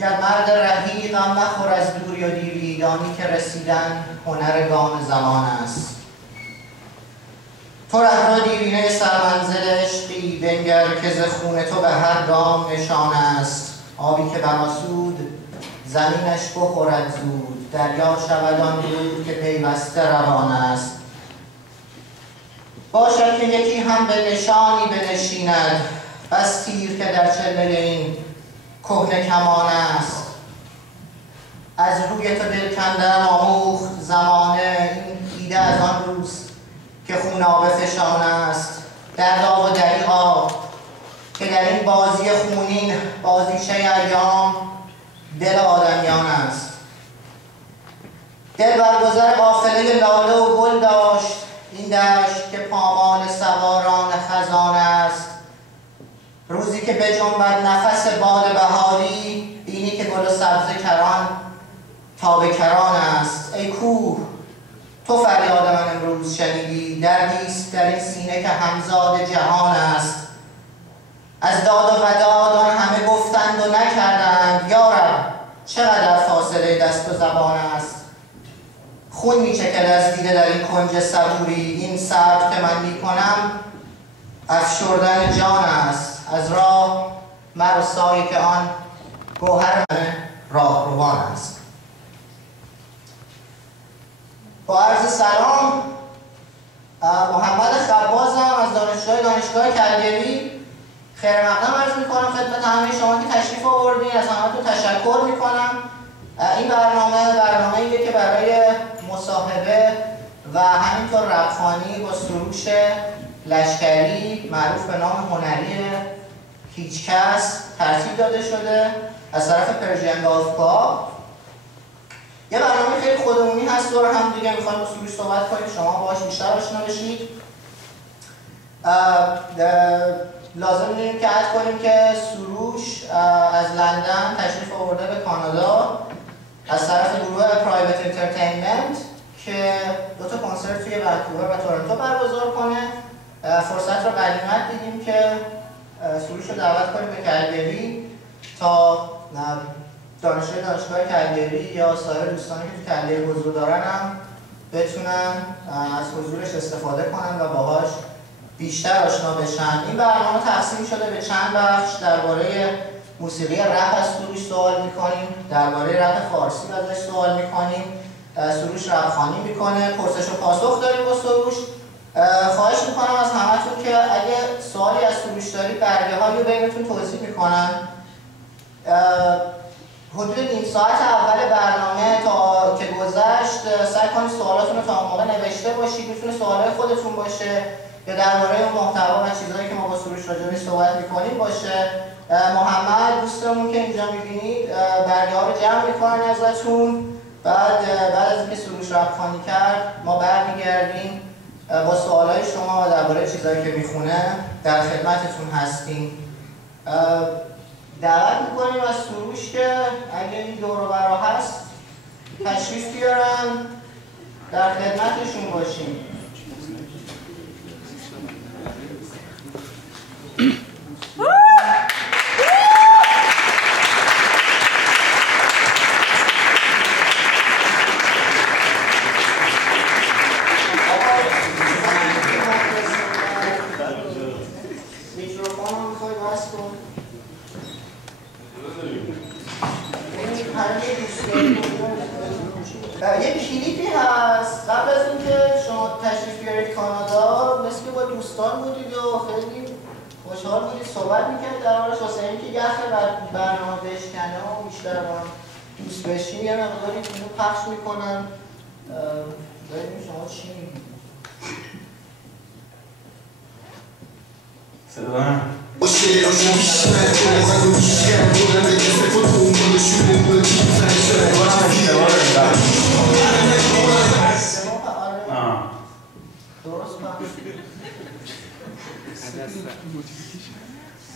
گر مرد رهی غم مخور از دوری و دیری، دانی که رسیدن هنر گام زمان است. تو ره را دیرینه سرمنزل عشقی، بنگر که ز خون تو به هر گام نشان است. آبی که برآسود زمینش بخورد زود، دریا شود آن رود که پیوسته روان است. باشد که یکی هم به نشانی بنشیند، بس تیر که در چله این کهنه کمان است. از روی تو دل کندم آموخت زمانه، این دیده از آن روز که خونابه فشان است. دردا و دریغا که در این بازی خونین بازیچه ایام دل آدمیان است. دل بر گذر قافله لاله و گل داشت، این دشت که پامال سواران خزان است. روزی که بجنبد نفس باد بهاری، بینی که گل و سبزه کران تا به کران است. ای کوه تو فریاد من امروز شنیدی، دردیست در این سینه که همزاد جهان است. از داد و وداد آن همه گفتند و نکردند، یارب چقدر فاصله دست و زبان است. خون میچکد از دیده در این کنج صبوری، این صبر که من میکنم افشردن جان است. از راه مرا سایه که آن گوهر من راهروان است. با عرض سلام، محمد خبازم از دانشگاه کلگری خیر مقدم عرض میکنم خدمت همه شما که تشریف آوردین. از همتون تشکر میکنم. این برنامه‌ایه که برای مصاحبه و همینطور ربخوانی با سروش لشکری معروف به نام هنری هیچکس ترتیب داده شده از طرف پرژین گالف پاپ. یه برنامه خیلی خودمونی هست، دور هم دیگه میخوایم با سروش صحبت کنیم، شما باهاش بیشتر آشنا بشید. لازم می‌دونیم که عرض کنیم که سروش از لندن تشریف آورده به کانادا از طرف گروه پرایوت انترتینمنت که 2 تا کنسرت توی ونکوور و تورنتو برگزار کنه. فرصت رو غنیمت دیدیم که سروش رو دعوت کنیم به کلگری تا دانشگاه کلگری یا سایر دوستانی که تو کلگری حضور دارن هم بتونن از حضورش استفاده کنن و باهاش بیشتر آشنا بشن. این برنامه تقسیم شده به چند بخش. درباره موسیقی رپ از سروش سوال میکنیم، درباره رپ فارسی ازش سوال میکنیم، سروش رپخوانی میکنه، پرسش و پاسخ داریم با سروش. خواهش میکنم از همتون که اگه سوالی از سروش دارید برگه‌هایی رو بینتون توضیح میکنن. حدود نیم ساعت اول برنامه تا که گذشت سعی کنید سوالاتون رو تا اون موقع نوشته باشید. میتونه سوالای خودتون باشه یا درباره اون محتوا و چیزایی که ما با سروش راجعش صحبت میکنیم باشه. محمد دوستمون که اینجا میبینید برگه‌ها رو جمع میکنن ازتون. بعد از اینکه سروش رپخوانی کرد ما برمیگردیم با سوالای شما و درباره چیزایی که میخونه در خدمتتون هستیم. دعوت میکنیم از سروش که اگه این دور و برا هست تشریف بیارن، در خدمتشون باشیم. یه کلیپی هست قبل از اینکه شما تشریف بیارید کانادا، مثل که با دوستان بودید و خیلی خوشحال بودید صحبت میکنید دربارش، واسه اینکه یخ برنامه بشکنه و بیشتر با هم دوست بشیم یه مقداری اینو پخش میکنن. ببینیم شما چی میگید. صدا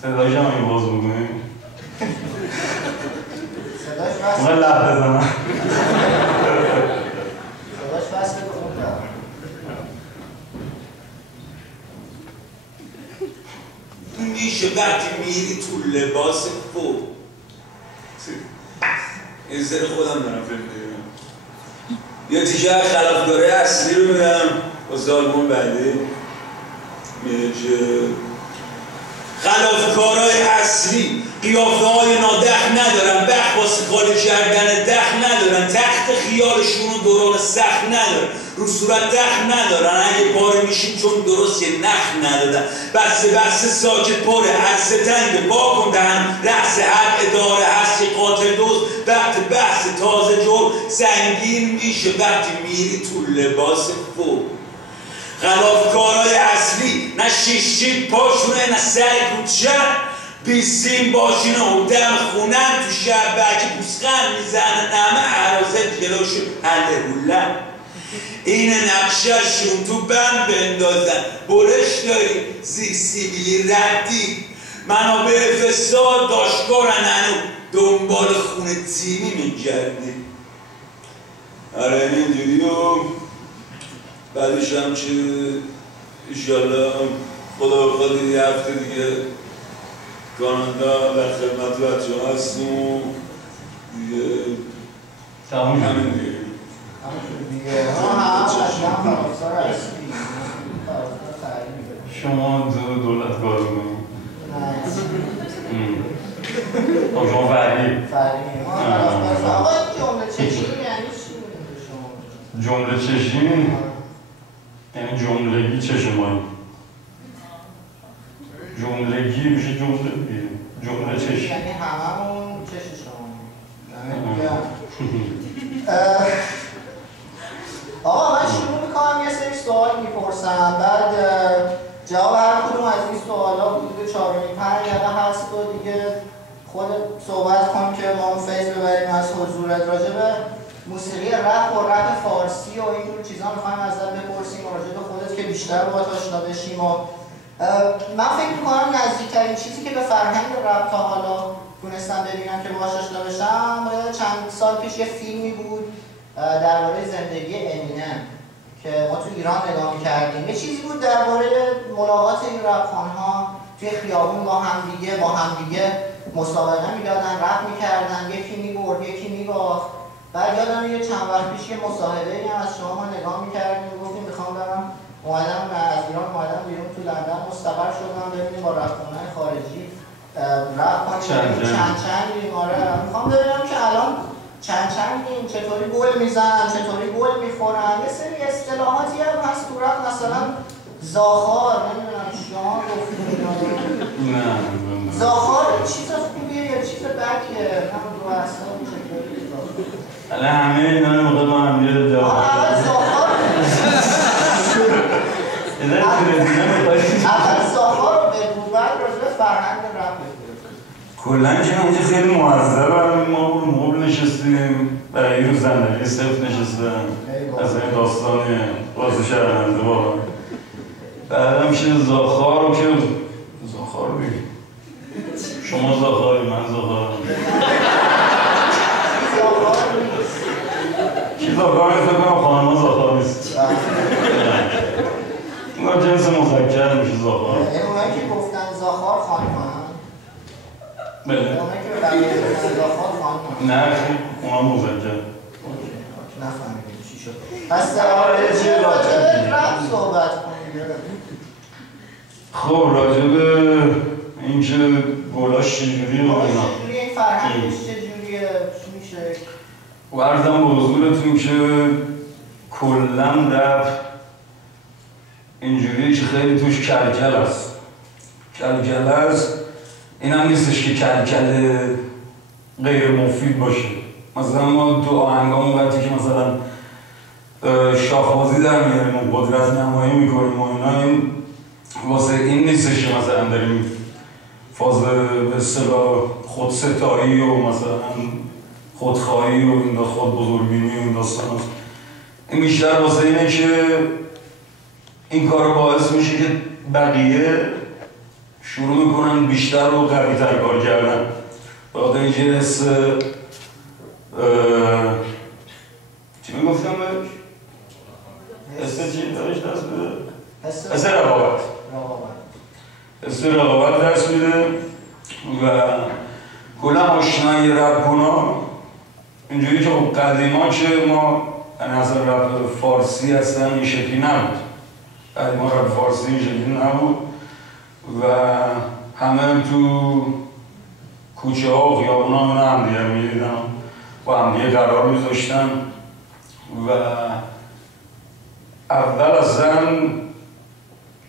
صدای جمعی باز بکنیم اون لب بزنم صداش بس بکنم. میشه وقتی میری تو لباس فوق این سر خودم دارم فیلم می‌بینم. یه تیکه خلافکاره اصلی رو میدم واسه آلبوم بعدی. میگه که خلافکارای اصلی قیافه‌های نادخ ندارن، بخت واسه خالی کردن دخ ندارن، تخت خیالشون رو دوران سخت ندارن، رو صورت دخ ندارن، اگه پاره میشین چون درست یه نخ ندادن، بسته ساکت پره عرصه تنگ واکن دهن رأس هر اداره هست یه قاتل دوست وقت بحث تازه جور سنگین میشه وقتی میری تو لباس فوق. خلافکارای اصلی نه شیشی پاشونه نه سر کوچه بیسیم باشینه و دم خونن تو شبکه پوسخن میزنه نمه عرازه جلوشو هنده هولن اینه نقشهشون تو بند بندازن برش داری زیر سیبیلی ردی منابع فساد داشتگارن هنو دنبال خونه تیمی میگردی. آره اینجوری و بعدش هم که ایشالله خدا بخواد یه هفته دیگه کانادا در خدمت بچه ها هستم دیگه همین دیگه شما دولت کار میکنید؟ نه شما فرقی آقا جمله چشمی یعنی چی؟ جمله چشمی یعنی جملگی چشمایی جملگی میشه جمله چشم یعنی هممون چش شما. آقا من شروع میکنم یه سری سوال میپرسم بعد جواب هر کدوم از این سوالا حدود 4.5 دقیقه هست و دیگه خودت صحبت کن که ما اون فیض ببریم از حضورت راجع به موسیقی رپ و رپ فارسی و اینجور چیزا میخوایم ازت بپرسیم راجع به خودت که بیشتر باهات آشنا بشیم و من فکر میکنم نزدیکترین چیزی که به فرهنگ رپ تا حالا تونستم ببینم که باهاش آشنا بشم چند سال پیش یه فیلمی بود درباره زندگی امینم که ما تو ایران نگاه می‌کردیم. یه چیزی بود درباره ملاقات این رپخوان‌ها توی خیابون با همدیگه مسابقه میدادن، رپ میکردن، یکی میبرد یکی میباخت. بعد یادم یه چند وقت پیش یه مصاحبه‌ای هم از شما ما نگاه میکردیم و گفتیم میخوام برم از ایران اومدم بیرون تو لندن مستقر شدم ببینیم با رپخوان‌های خارجی رپ کنیم چند آره میخوام ببینم که الان چندین چطوری گل میزنن چطوری گل میخورن. یه سری اصطلاحاتی هم هست تو رپ مثلا زاخار نمیدونم شما گفتید نه زاخار چیز خوبیه یا چیز بدیه هم رو اصلا چطوری الان همه اینا رو موقع با هم یه زاخار اول زاخار رو بگو بعد راجع به فرهنگ رپ کلن که همونجا خیلی معذبم ما رو مبل نشستیم برای یه روز زندگی صفت نشستم از این داستان بازی شرمنده با بعد همیشه زاخار رو که زاخار بگیم شما زاخاری من زاخارم کی زاخار نیست بکنم خانم زاخار نیست اون جنس مذکر میشه زاخار اونایی که گفتن زاخار خانم بله اونایی که بقیه زاخار خانم نه اونا مذکر نفهمیدیم چی شد پس راجع به رپ صحبت کنیم. خب راجع به اینکه گلاش چجوریه و اینا این فرهنگش چجوریه چی میشه و عرضم به حضورتون که کلن رپ اینجوریه که خیلی توش کلکل است کلکل است این هم نیستش که کلکل غیر مفید باشه. مثلا ما تو آهنگامون وقتی که مثلا شاخبازی در میاریم و قدرت نمایی میکنیم و اینا این واسه این نیستش که مثلا داریم فاز به اصطلاح خودستایی و مثلا خودخواهی و این خود بزرگبینی و این داستان هست. این بیشتر واسه اینه که این کار باعث میشه که بقیه شروع میکنن بیشتر و قوی‌تر کار کردن باید اینکه حس چی میگفتم بهش؟ حس چی دارش دست بده؟ حس رقابت حس رقابت دست میده و کلا آشنایی رپ کنان اینجوری که قدیما که ما اصلا رپ فارسی اصلا این شکلی نبود. قدیما رپ فارسی این شکلی نبود و همه تو کوچه ها و خیابون ها هم دیگه میدیدن و هم دیگه قرار میذاشتن و اول اصلا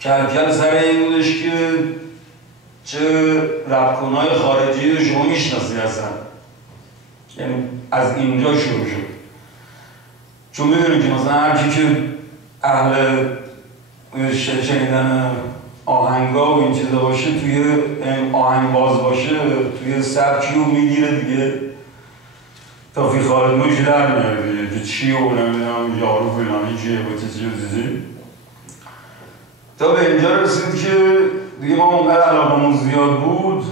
کلکل سر این بودش که چه رپکنای خارجی رو شما میشناسی اصلا، یعنی از اینجا شروع شد. چون میدونی که مثلا هرکی که اهل شنیدن آهنگا و این چیزا باشه، توی آهنگباز باشه، توی سبکی رو میگیره دیگه، تا فی خالد نوشی در میاره دیگه، چی و نمیدونم یارو فلانی چیه با چیزی تا به اینجا رسید که دیگه ما اونقدر علاقمون زیاد بود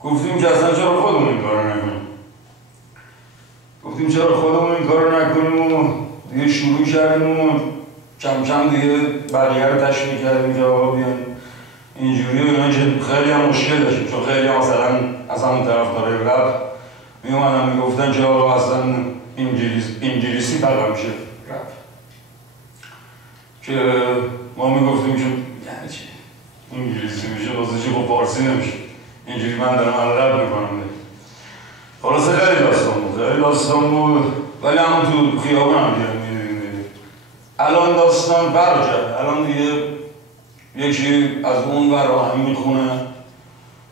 گفتیم که اصلا چرا خودمون این کارو نکنیم. گفتیم چرا خودمون این کارو نکنیم و دیگه شروع کردیم و کم کم دیگه بقیه رو تشویق کردیم که آقا بیان اینجوری و اینا، که خیلی هم مشکل داشتیم چون خیلی هم مثلا از همون طرفدارای رپ میومدن میگفتن که آقا اصلا انگلیسی بقا میشه رپ، که ما میگفتیم که یعنی چی انگلیسی میشه واسه چی خب فارسی نمیشه، اینجوری من دارم رپ میکنم. خلاصه خیلی داستان بود ولی همون تو خیابون هم دیگه الان داستان فرق کرد. الان دیگه یکی از اون ور آهنگ میخونه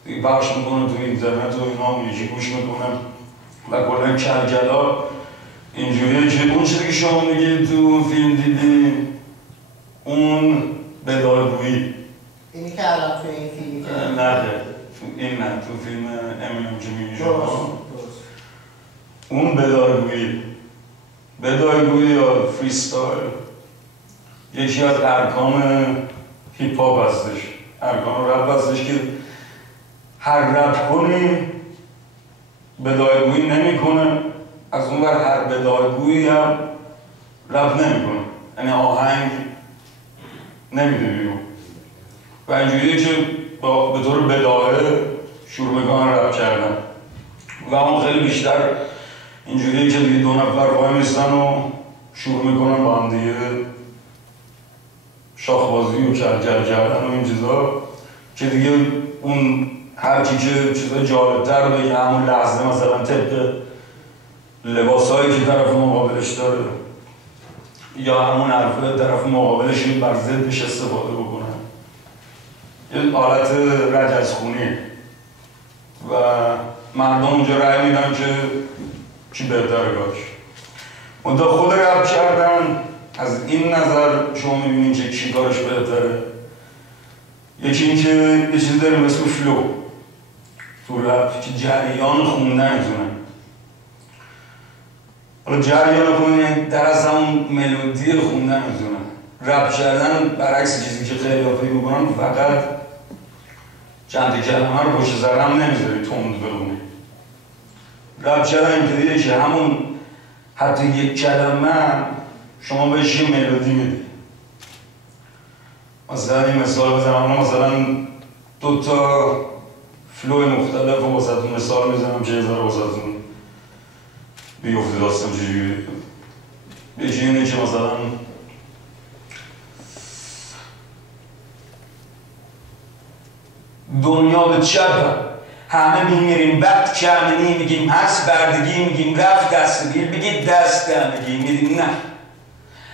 دیگه پخش میکنه تو اینترنت و اینا، یکی گوش میکنه و کلا کلکلا اینجوریه که اون چیزی که شما میگید تو فیلم دیدی اون بدایگویی، اینی که الان تو این فیلمی که تو فیلم امینم که میگی شما اون بدایگویی یا فریستایل یکی از ارکان هیپ هاپ هستش، ارکان رپ هستش که هر رپ کنی بدایگویی نمی کنه، از اون ور هر بدایگویی هم رپ نمی کنه، یعنی آهنگ نمیده بیرون و اینجوریه که به طور بدایه شروع میکنن رپ کردن و اون خیلی بیشتر اینجوریه که دیگه دو نفر وای میستن و شروع میکنن با هم دیگه شاخبازی و کلکل کردن و این چیزا، که دیگه اون هرکی که چیزای جالبتر بگه همون لحظه مثلا طبق لباسایی که طرف مقابلش داره یا همون حرفه طرف مقابلش بر ضدش استفاده بکنه، یه حالت رجزخونیه و مردم اونجا رأی میدن که چی بهتره کارش. منتها خود رپ کردن از این نظر شما میبینید که چی کارش بهتره. یکی این که یه چیزی داریم اسم فلو تو رپ که جریان خوندنتونه. حالا جریان خوندن در از همون ملودی خوندنتونه. رپ کردن برعکس چیزی که خیلی ها فکر میکنن فقط چند کلمه رو پشت سر هم نمیذاری تند بخونی. رپ کردن اینطوریه که همون حتی یک کلمه شما بهش یه ملودی میدی. مثلا این مثال بزنم، مثلا دو تا فلو مختلف و واسهتون مثال میزنم که هزار واسهتون بیفته داستان چجوری. یکی اینه که مثلا دنیا به چپ همه میمیریم وقت کمنی میگیم هست بردگی میگیم رفت دستگیر بگید دست دمگی میگیم نه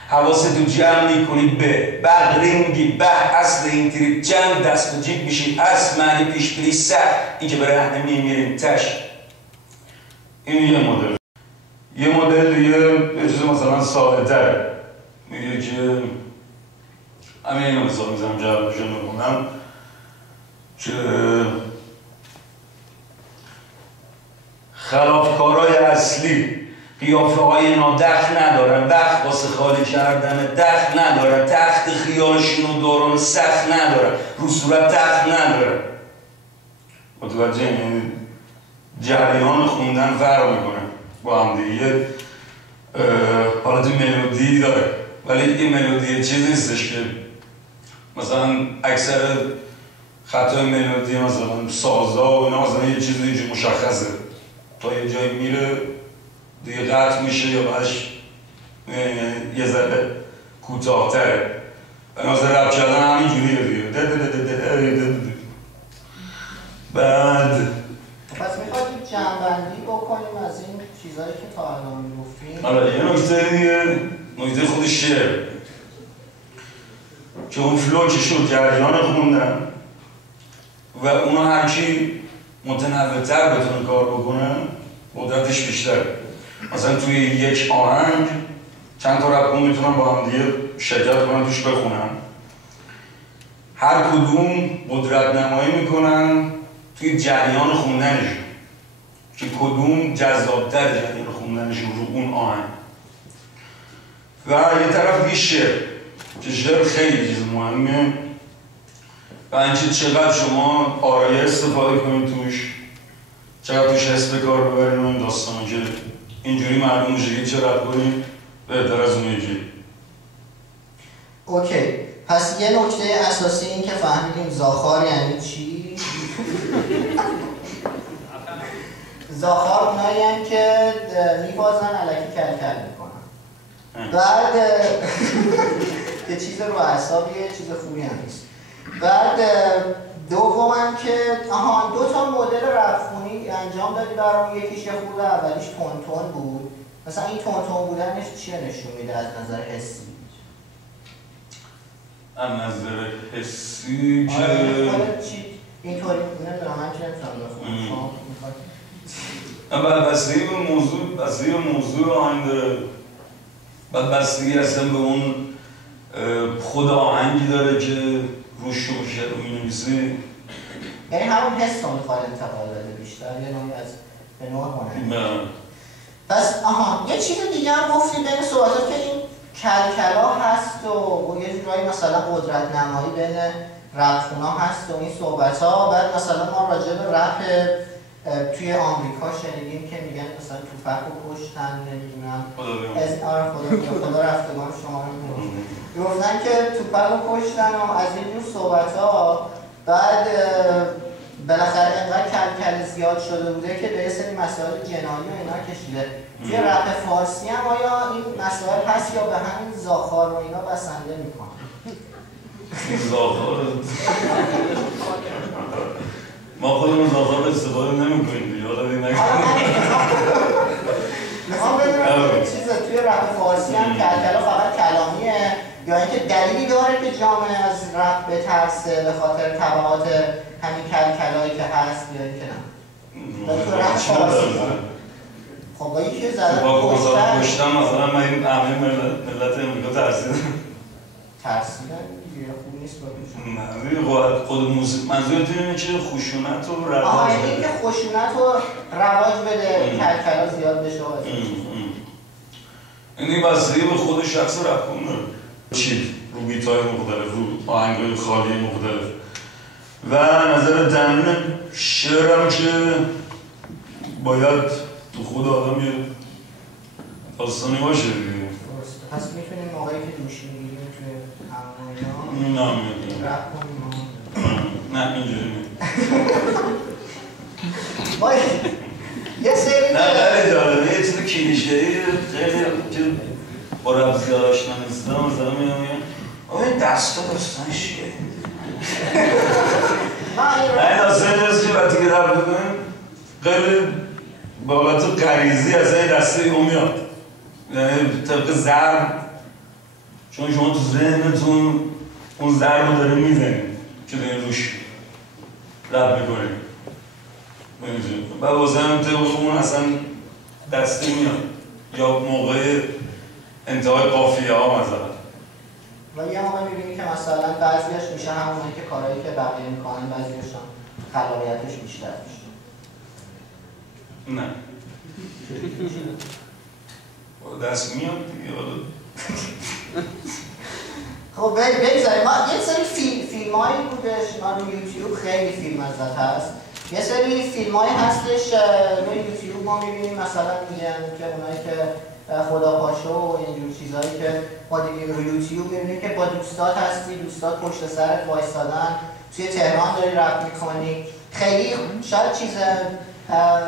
حواست تو جمع میکنی به بقری میگی به اصل این تریپ جمع دست و جیب میشی هست معنی پیش بری سر این که برای همه میمیریم تش. این یه مدل. یه مدل دیگه یه چیز مثلا ساده تره میگه که همین اینو مثال میزنم جوابشو میکنم که خلافکارای اصلی قیافه های نادخ ندارن، وقت واسه خالی کردن دخ ندارن، تخت خیالشون و دوران سخت ندارن، رو صورت تخت ندارن. متوجه این جریان خوندن فرق میکنه با هم دیگه. حالت ملودی داره ولی این ملودی چیز نیستش که مثلا اکثر خطای ملودی مثلا سازا و اینا مثلا یه چیزی مشخصه تا یه جایی میره دیگه قطع میشه یا بعدش یه ذره کوتاه‌تره. به نظر رپ کردن همینجوریه دیگه. بعد پس میخواید جمع‌بندی بکنیم از این چیزایی که تا الان میگفتیم. آره یه نکته دیگه، نکته خود شعر که اون فلو که شد جریان خوندن و اونا هرچی متنوع‌تر بتونه کار بکنن قدرتش بیشتره. مثلا توی یک آهنگ چند تا رپ میتونن با هم دیگه شرکت کنن توش بخونن، هر کدوم قدرت نمایی میکنن توی جریان خوندنشون که کدوم جذاب‌تر جریان خوندنشون رو اون آهنگ. و یه طرف دیگه شعر که شعر خیلی چیز مهمه و اینکه چقدر شما آرایه استفاده کنید توش، چقدر توش حس به کار ببرید و این داستان که اینجوری معلوم میشه که چه رپ کنید بهتر از اون یکی. اوکی، پس یه نکته اساسی این که فهمیدیم زاخار یعنی چی؟ زاخار اونایی هم که میبازن الکی کلکل میکنن. بعد که چیز رو اعصابیه، چیز خوبی هم نیست. بعد دومم که دو تا مدل رپخونی انجام دادی برام، یکیش یه خورده اولیش تون بود. مثلا این تون بودنش چیه نشون میده از نظر حسی؟ از نظر حسی که اینطوری نمیدونم، من که نمیتونم بخونم. بستگی به موضوع آهنگ داره. بعد بستگی اصلا به اون خود آهنگی داره که روش رو می‌نویسی. یعنی همون حس رو میخواد انتقال بده بیشتر، یه نوعی از به نوع هنر. پس یه چیز دیگه هم گفتیم بین صحبتات که این کلکلا هست و یه جورایی مثلا قدرت نمایی بین رپخونا هست و این صحبت ها. بعد مثلا ما راجع به رپ توی آمریکا شنیدیم که میگن مثلا توپک رو کشتن، نمیدونم خدا رفتگان شما رو گفتن که توپک رو کشتن و از این جور صحبت ها. بعد بالاخره اینقدر کلکل زیاد شده بوده که به یه سری مسائل جنایی و اینا کشیده. توی رپ فارسی هم آیا این مسائل هست یا به همین زاخار و اینا بسنده میکنن؟ زاخار ما خودمون زاخار استفاده نمیکنیم، یاد این نکنیم. میخوام بدونم چیزه توی رپ فارسی هم کلکلا فقط کلامیه یا اینکه دلیلی داره که جامعه از رپ بترسه به خاطر تبعات همین کلکلایی که هست یا اینکه نه؟ تو رپ فارسی خب با یکی زدن کشتن مثلا من این همه ملت امریکا ترسیدن دیگه خوب نیست با خود موسیقی منظورت اینه که خشونت و رواج بده. اینه که خشونت و رواج بده، کلکلا زیاد بشه. این بستگی به خود شخص رپ‌کن داره. چی؟ رو بیت‌های مختلف، رو آهنگ‌های خالی مختلف. و نظر تمرین شعرم که باید تو خود آدم یه داستانی باشه دیگه. پس میتونیم موقعی که دوش میگیریم توی همون اینا نه رپ کنیم؟ نه اینجوری نیست. یه سری نه خیلی جالبه، یه چیز کلیشه‌ای خیلی که با رپ زیاد آشنا نیستم مثلا میگم این داستان چیه؟ این داستان اینجاست که وقتی که رپ بکنیم خیلی به حالت غریزی از این دسته اون میاد، یعنی طبق ضرب، چون شما تو ذهنتون اون ضرب رو داریم میزنیم که داریم روش رپ میکنیم و واسه هم طبق اون اصلا دسته میاد یا موقع انتهای قافیه ها مثلا. و یه موقع میبینی که مثلا بعضیش میشه همونایی که کارهایی که بقیه میکنن بعضیش هم خلاقیتش بیشتر میشه. نه دست میاد دیگه. خب بگذاریم، یه سری فیلم هایی بودش، من رو یوتیوب خیلی فیلم ازت هست، یه سری فیلم هایی هستش روی یوتیوب ما میبینیم مثلا میگن که اونایی که خدا پاشو و اینجور چیزهایی که ما دیگه روی یوتیوب میبینیم که با دوستات هستی، دوستات پشت سرت وایستادن، توی تهران داری رپ میکنی، خیلی شاید چیز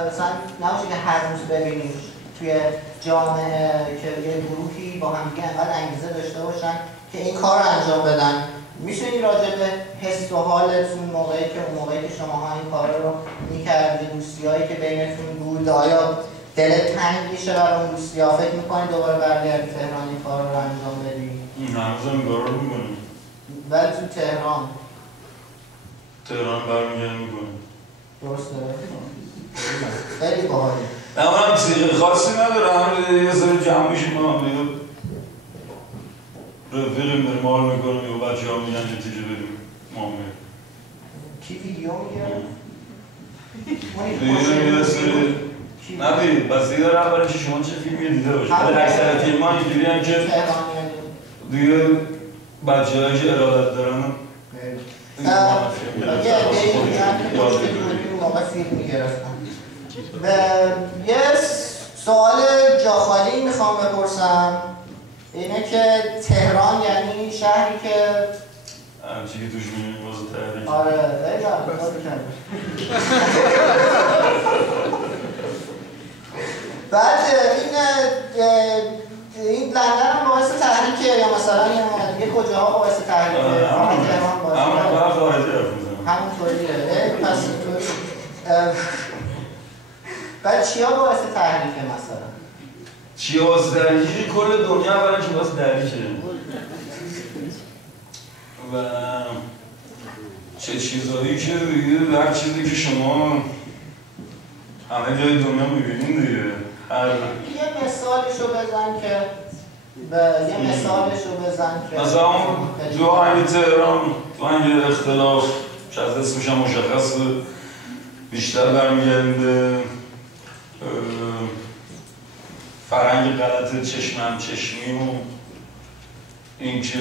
مثلا نباشه که هر روز ببینیم، توی جامعه که یه گروهی با هم دیگه انقدر انگیزه داشته باشن که این کار رو انجام بدن. می‌تونید راجع به حس و حالتون موقعی که شماها این کار رو می‌کردید، دوستیایی که بینتون بود، آیا دلت تنگ میشه برای اون دوستی‌ها؟ فکر می‌کنید دوباره برگردی تهران این کار رو انجام بدی؟ هنوز این کار رو می‌کنیم. ولی تو تهران برمیگردیم می‌کنیم. درسته؟ خیلی باحاله. اما سیغه خاصی ندارم، یه سر جمع میشیم ما رفیقیم داریم حال میکنیم و بچه ها میگن نتیجه بدیم ما میگن کی ویدیو میگه؟ یه سری نبید بسیاری داره اولا که شما چه فیلمی دیده باشید ولی اکثر فیلم ها اینجوری هم که دیگه بچه هایی که ارادت دارن فیلم میگرفتن. یه سوال جاخالی میخوام بپرسم، اینه که تهران یعنی شهری که همچی که توش میبینیم باز تحریک. آره ایجا بازی کرده. بعد این لندن هم باعث تحریکه یا مثلا یه کجاها باعث تحریکه؟ تهران باعث تحریکه؟ همون خارجی حرف میزنم. همونطوریه. پس اینطوری. بعد چیا باعث تحریکه مثلا؟ چیا باعث تحریکه؟ کل دنیا اولا که باعث تحریکه. و چه چیزایی که دیگه هر چیزی که شما همه جای دنیا میبینیم دیگه. یه مثالشو بزن که مثلا تو آهنگ تهران، تو آهنگ اختلاف که از اسمش هم مشخصه بیشتر برمیگردیم به فرهنگ غلط چشمی و اینکه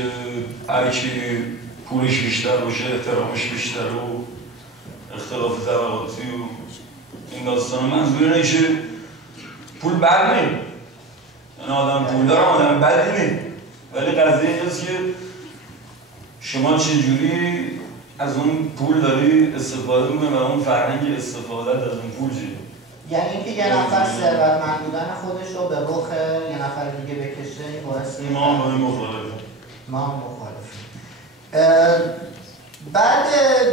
هر کی پولش بیشتر باشه احترامش بیشتر و اختلاف طبقاتی و این داستان. منظور اینه که پول بد نیم، یعنی آدم پول دارم آدم بدی نیم، ولی قضیه اینجاست که شما چجوری از اون پول داری استفاده میکنی و اون فرهنگ استفاده از اون پول چیه؟ یعنی اینکه یه نفر ثروتمند بودن خودش رو به رخ یه نفر دیگه بکشه این باعث ما هم مخالفیم. بعد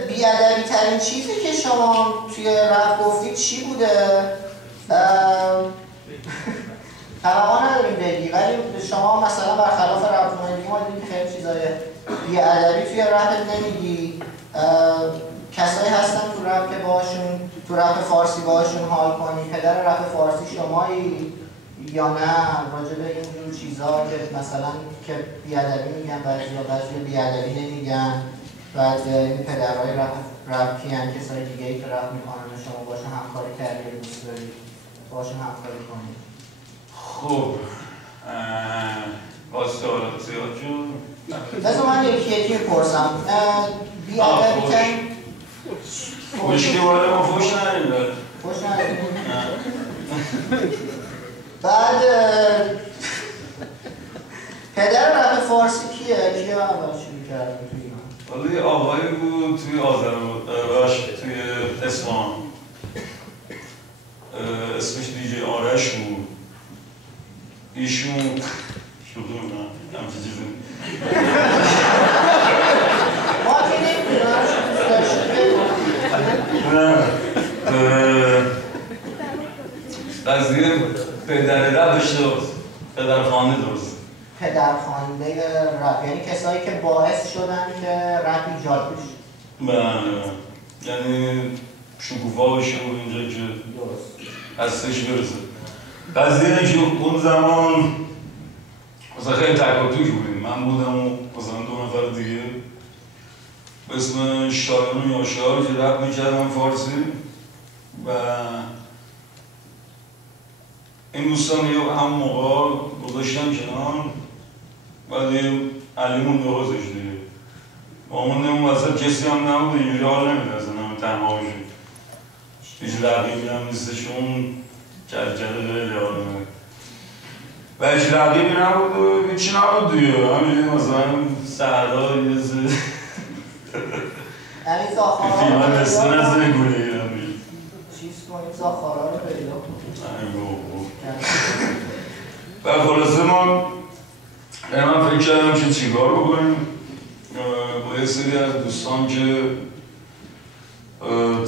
بی‌ادبی ترین چیزی که شما توی رپ گفتید چی بوده؟ توقع نداریم بگی، ولی شما مثلا برخلاف رپ موندی ما دیدیم که خیلی چیزای بی‌ادبی توی رپت نمیگی. کسایی هستن تو رپ که باشون تو رپ فارسی باشون حال کنی، پدر رپ فارسی شمایی یا نه؟ راجع به اینجور چیزا که مثلا که بی‌ادبی میگن بعضی بی‌ادبی نمیگن، بعد این پدرهای رپ کیان؟ کسای دیگه‌ای که رپ میکنن شما باشون همکاری کردی دوست داری باشون همکاری کنی؟ خب واسه حالات زیاد جون بذار من یکی میپرسم. بی‌ادبی ترین مشکلی وارد ما فوش نداریم. بعد پدر رپ فارسی کیه اول شروع کرده توی ایران؟ ولی آقایی بود توی آذربایجان توی اصفهان، اسمش دیجی آرش بود. ایشون شوخی میکنم همچه چیزی ما که نمیدونم قضیه پدر رپش درست، پدرخوانده درست. پدرخوانده رپ یعنی کسایی که باعث شدن که رپ ایجاد بشه. بله، یعنی شکوفا باشه و اینجا که هستش برسه. قضیه اینه که اون زمان مثلا خیلی تکاتوک بودیم، من بودم و مثلا دو نفر دیگه به اسم شایان و یاشار که رپ میکردن فارسی و این دوستان دیگه همون موقع گذاشتن کنار ولی علیمون درستش دیگه با همون اون وسط کسی هم نبود اینجوری حال نمیده اصلا همه تنها باشیم، هیچ رقیبی هم نیستشون، کلکل خیلی حال نمیده و هیچ رقیبی نبود و هیچی نبود دیگه، همینجوری مثلا سهرها یه سه یعنی زاخارا فیلم ها نسته نسته گونه چیز کنیم زاخارا رو پیدا کنیم. و خلاصه من فکر کردم که چیکار بکنیم با یه سری از دوستان که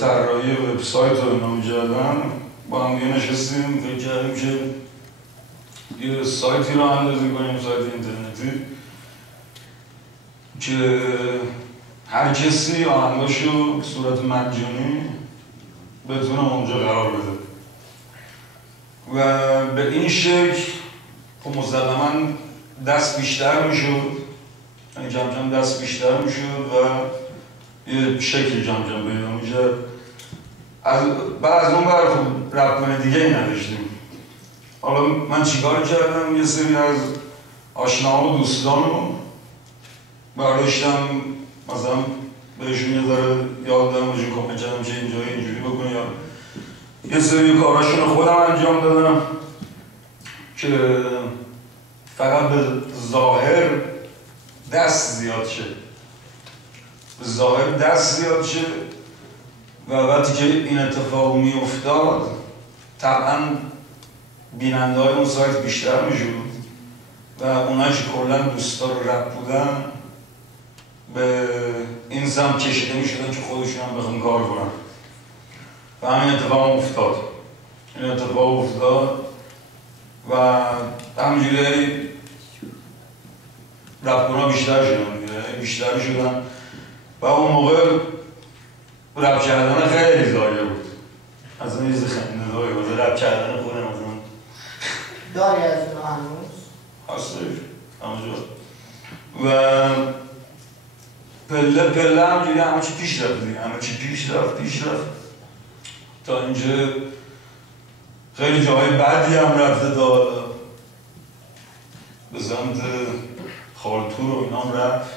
طراحی وبسایت رو اینا می‌کردن با هم دیگه نشستیم فکر کردیم که یه سایتی رو اندازی کنیم، سایت اینترنتی که هر کسی آهنگاشو به صورت مجانی بتونه اونجا قرار بده و به این شکل خب مسلماً دست بیشتر میشد، یعنی کم کم دست بیشتر میشد و یه شکل کم کم پیدا میشد. بعد از اون بر خب رپ‌های دیگه ای نداشتیم. حالا من چیکار کردم؟ یه سری از آشناها و دوستان رو برداشتم، مثلا بهشون یه ذره یاد دادم بهشون کمک کردم که اینجوری بکنی، یا یه سری کاراشون رو خودم انجام دادم که فقط به ظاهر دست زیاد شه، به ظاهر دست زیاد شه و وقتی که این اتفاق می افتاد طبعا بیننده های اون سایت بیشتر می شد و اونایی که کلا دوستا رو رپ بودن به این سمت کشیده می شدن که خودشون هم بخوان کار کنن و همین اتفاق افتاد. این اتفاق افتاد و همینجوری رپ‌ها بیشتر شدن و اون موقع رپ کردن خیلی زایه بود. از اون یه خنده داری بود رپ کردن خودم از اون داری از اون هنوز؟ هستش همونجا و پله همونجوری همه چی پیش رفت دیگه، همه چی پیش رفت تا اینجا خیلی جاهای بدی هم رفته تا به سمت خالتور و اینا هم رفت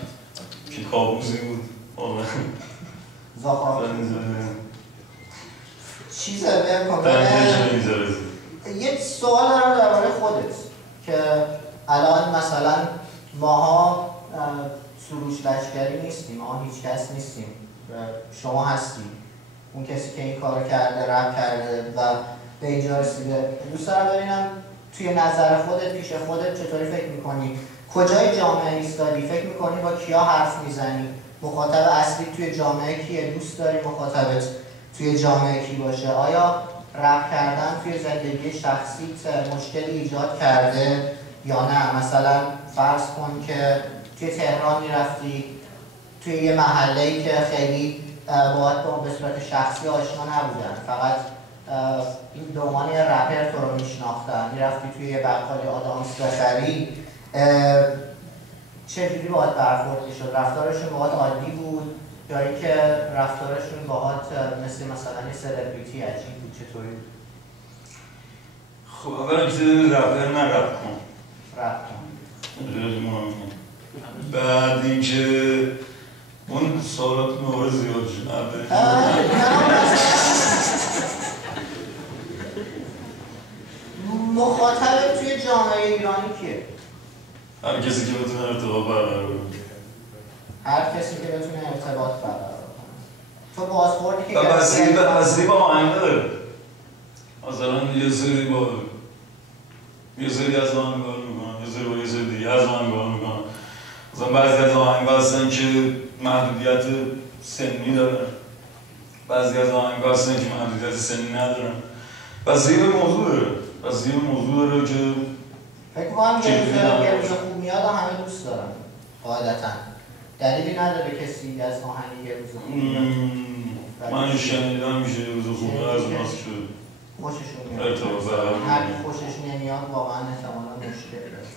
که کابوسی بود زاخار چیزه بکنم یه سوال دارم درباره خودت که الان مثلا ماها سروش لشکری نیستیم، ما هیچ کس نیستیم، شما هستیم اون کسی که این کار کرده، رپ کرده و به اینجا رسیده. دوست دارم ببینم توی نظر خودت، پیش خودت چطوری فکر میکنی؟ کجای جامعه ایستادی؟ فکر میکنی با کیا حرف میزنی؟ مخاطب اصلی توی جامعه کیه؟ دوست داری مخاطبت توی جامعه کی باشه؟ آیا رپ کردن توی زندگی شخصیت مشکلی ایجاد کرده یا نه؟ مثلا فرض کن که توی تهران میرفتی توی یه محله‌ای که خیلی باهات به صورت شخصی آشنا نبودن، فقط این به عنوان یه رپر تو رو میشناختن، میرفتی توی یه بقالی آدامس بخری، چجوری باهات برخورد میشد؟ رفتارشون باهات عادی بود یا اینکه رفتارشون باهات مثلا یه سلبریتی عجیب بود؟ چطوری بود؟ خب اولا که رپر نه رپ کن. بعد اینکه اون سوالات مورد زیاد شد. مخاطب توی جامعه ایرانی کیه؟ هر کسی که بتونه ارتباط برقرار کنه. هر کسی که بتونه ارتباط برقرار کنه. تو بازخوردی که بسیاری با آهنگ داره. مثلا یه سری از آهنگار میکنن، یه سری با یه سری دیگه از آهنگار میکنن. مثلا بعضی از آهنگار هستن که محدودیت سنی دارن، بعضی از آهنگار هستن که محدودیت سنی ندارن. بسیاری به موضوع داره که فکر کنم یه روز خوب میاد و همه دوست دارن قاعدتا. دلیلی نداره کسی از آهنگ یه روز خوب میاد. من شنیدم میشه یه روز خوب از ماست شد خوششون میاد. هر کی خوشش نمیاد واقعا احتمالا مشکل داره.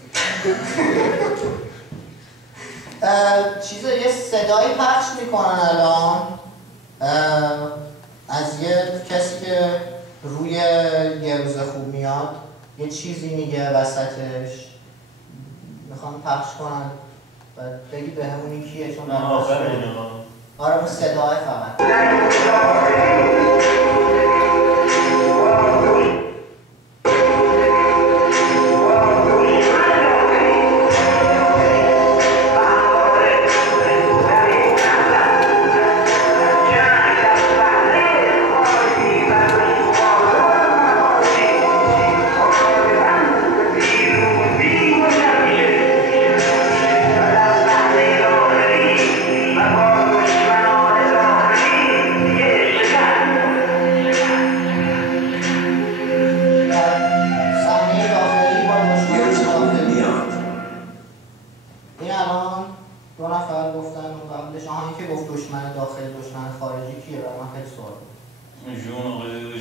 یه صدایی پخش میکنن الان از یه کسی که روی یه روز خوب میاد یه چیزی میگه وسطش، میخوام پخش کنن و بگی به همونی کیه چون آره اون صدای فقط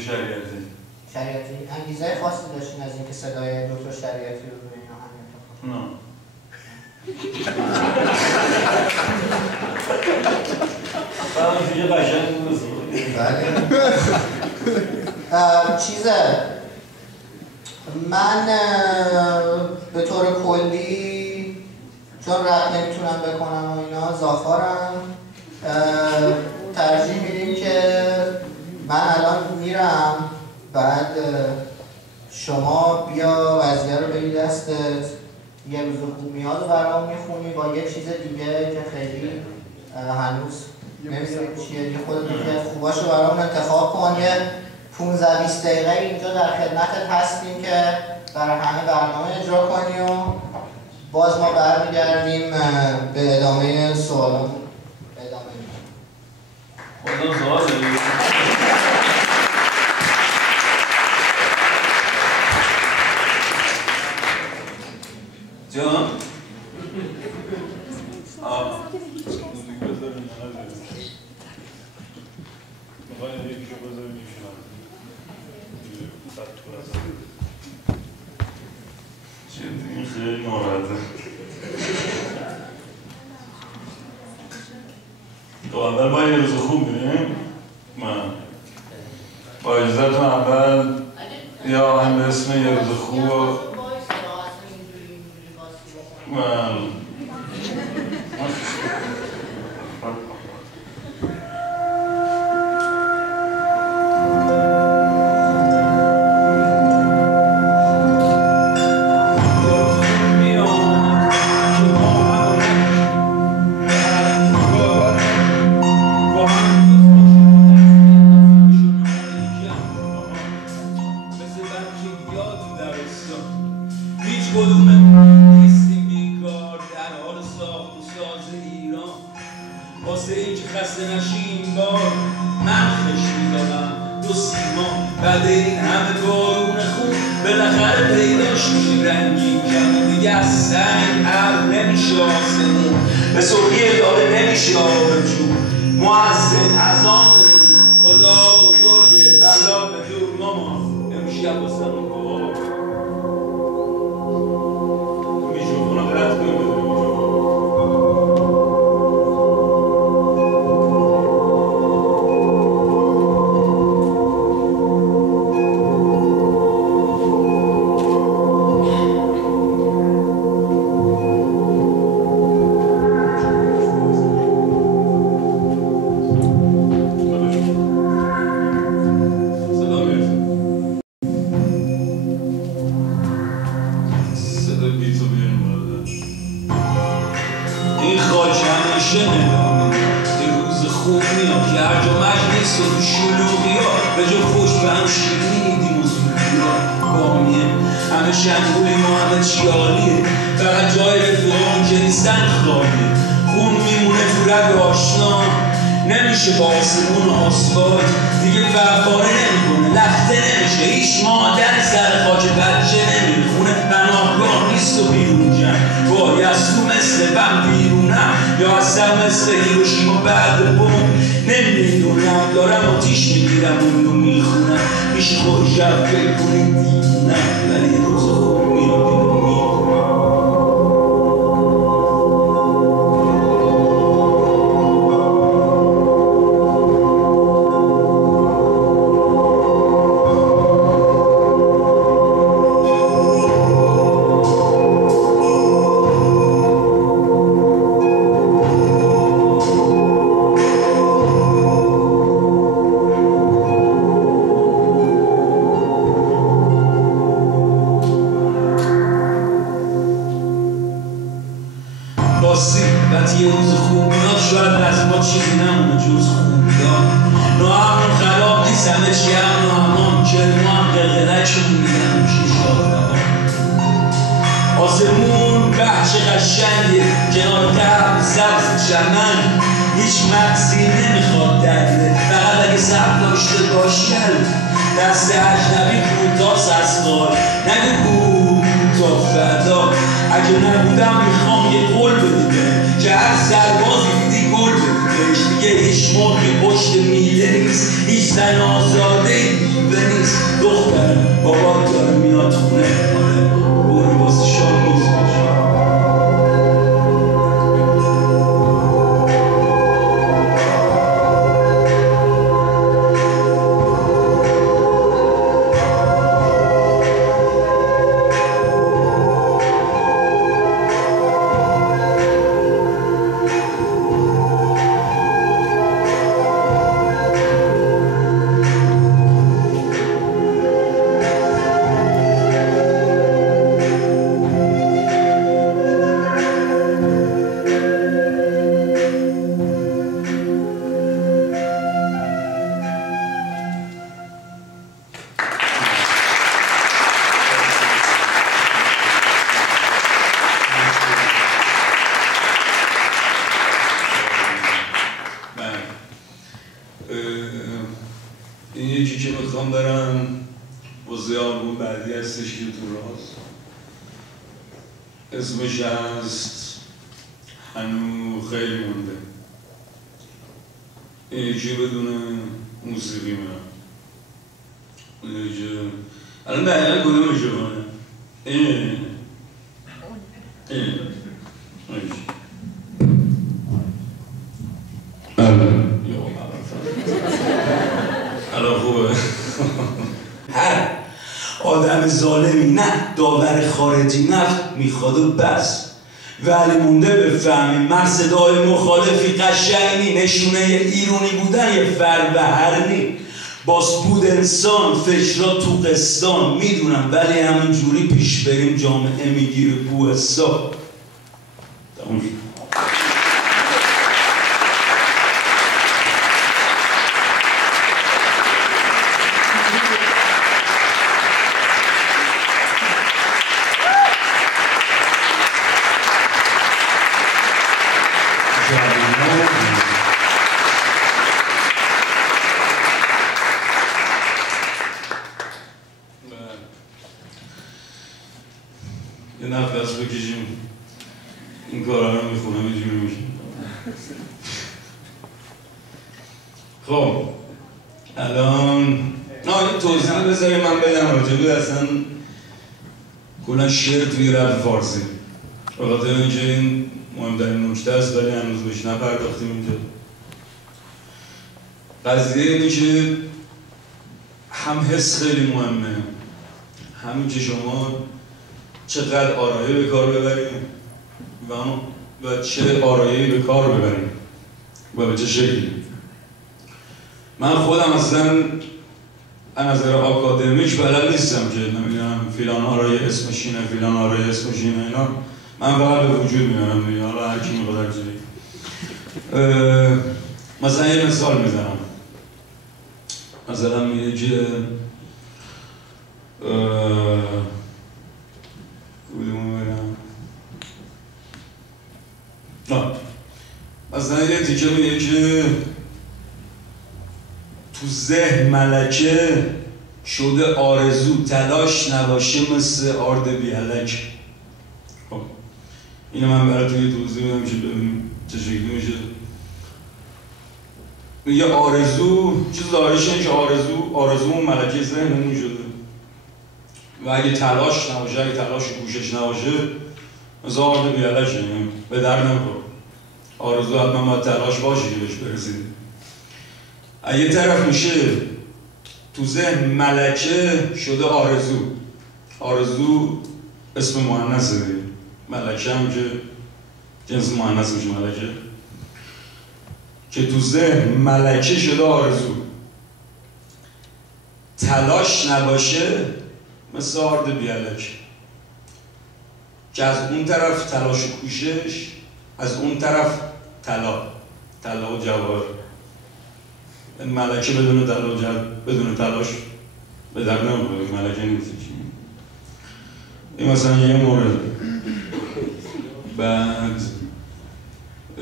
شریعتی. شریعتی انگیزه خاصی داشتین از اینکه صدای دکتر شریعتی رو روی اینا همین نه. فقط یه قشنگ بود. چیزه من به طور کلی چون رپ نمیتونم بکنم و اینا زاخارم ترجیح میدیم که من الان میرم بعد شما بیا قضیه رو بگی دستت یه روز خوب میاد و برام میخونی با یه چیز دیگه که خیلی هنوز نمیدونیم چیه دیگه خودتون که خوباشو برام انتخاب کن یه 15-20 دقیقه اینجا در خدمتت هستیم که برای همه برنامه اجرا کنی و باز ما برمیگردیم به ادامه سوالمون ادامه خودم سوال داریم جان؟ موزیک بذاریم میخوایم یکیشو بذاریم میشونم این خیلی ناراحته تو اول ما یه روز خوب میریم من با اجازتون اول یه آهنگ به اسم یه روز خوب من هیچ مرغی پشت میله نیست هیچ زن آزاده ای حسش که تو راست اسمش هست هنو خیلی مونده. یکی بدون موسیقی میرم. الان دقیقا کدوم میشه کنه؟ الان خوبه. هر آدم ظالمی نه داور خارجی نفت میخواد و بس، ولی مونده بفهمی مرصدای مخالفی قشنگی نشونه ایرونی بودن یه فربهرنی باس بود انسان فکرها تو قستان میدونم، ولی همین جوری پیش بریم جامعه میگیره بوسا. تموم شد. یه نفس بکشیم این کارا رو میخونم یه جوری میشه. خب الان این توضیح بذاریم من بدم راجع به اصلا کلا شعر توی رپ فارسی، به خاطر اینکه این مهمترین نکته است ولی هنوز بهش نپرداختیم اینجا. قضیه اینه که هم حس خیلی مهمه، همین که شما چقدر آرایه به کار ببریم و چه آرایه‌ای به کار ببریم و به چه شکلی. من خودم اصلا از نظر آکادمیک بلد نیستم که نمیدونم فلان آرایه اسمش اینه فلان آرایه اسمش اینه اینا، من فقط به وجود میارم دیگه، حالا هر کی میخواد هر چیزی. مثلا یه مثال میزنم، مثلا میگه که مثلا یه تیکه میگه که تو ذهن ملکه شده آرزو تلاش نباشه مثل آرد بیالک. خب اینو من براتون یه توضیح بدم که ببینیم چه شکلی میشه. میگه آرزو چیز ظاهرش اینه که آرزو اون ملکه ذهنمون شده و اگه تلاش نباشه، اگه تلاش کوشش نباشه مثل آرد بیالک به در نمیخوره. آرزو حتما باید تلاش باشه که بهش برسید. یه طرف میشه تو ذهن ملکه شده آرزو اسم مؤنثه دیگه، ملکه هم که جنس مؤنث میشه ملکه، که تو ذهن ملکه شده آرزو تلاش نباشه مثل آرد بیالک، که از اون طرف تلاش و کوشش، از اون طرف طلا و جواهر. این ملکه بدون تلاش به در نمیخوره، ملکه نیست. این مثلا یه مورد. بعد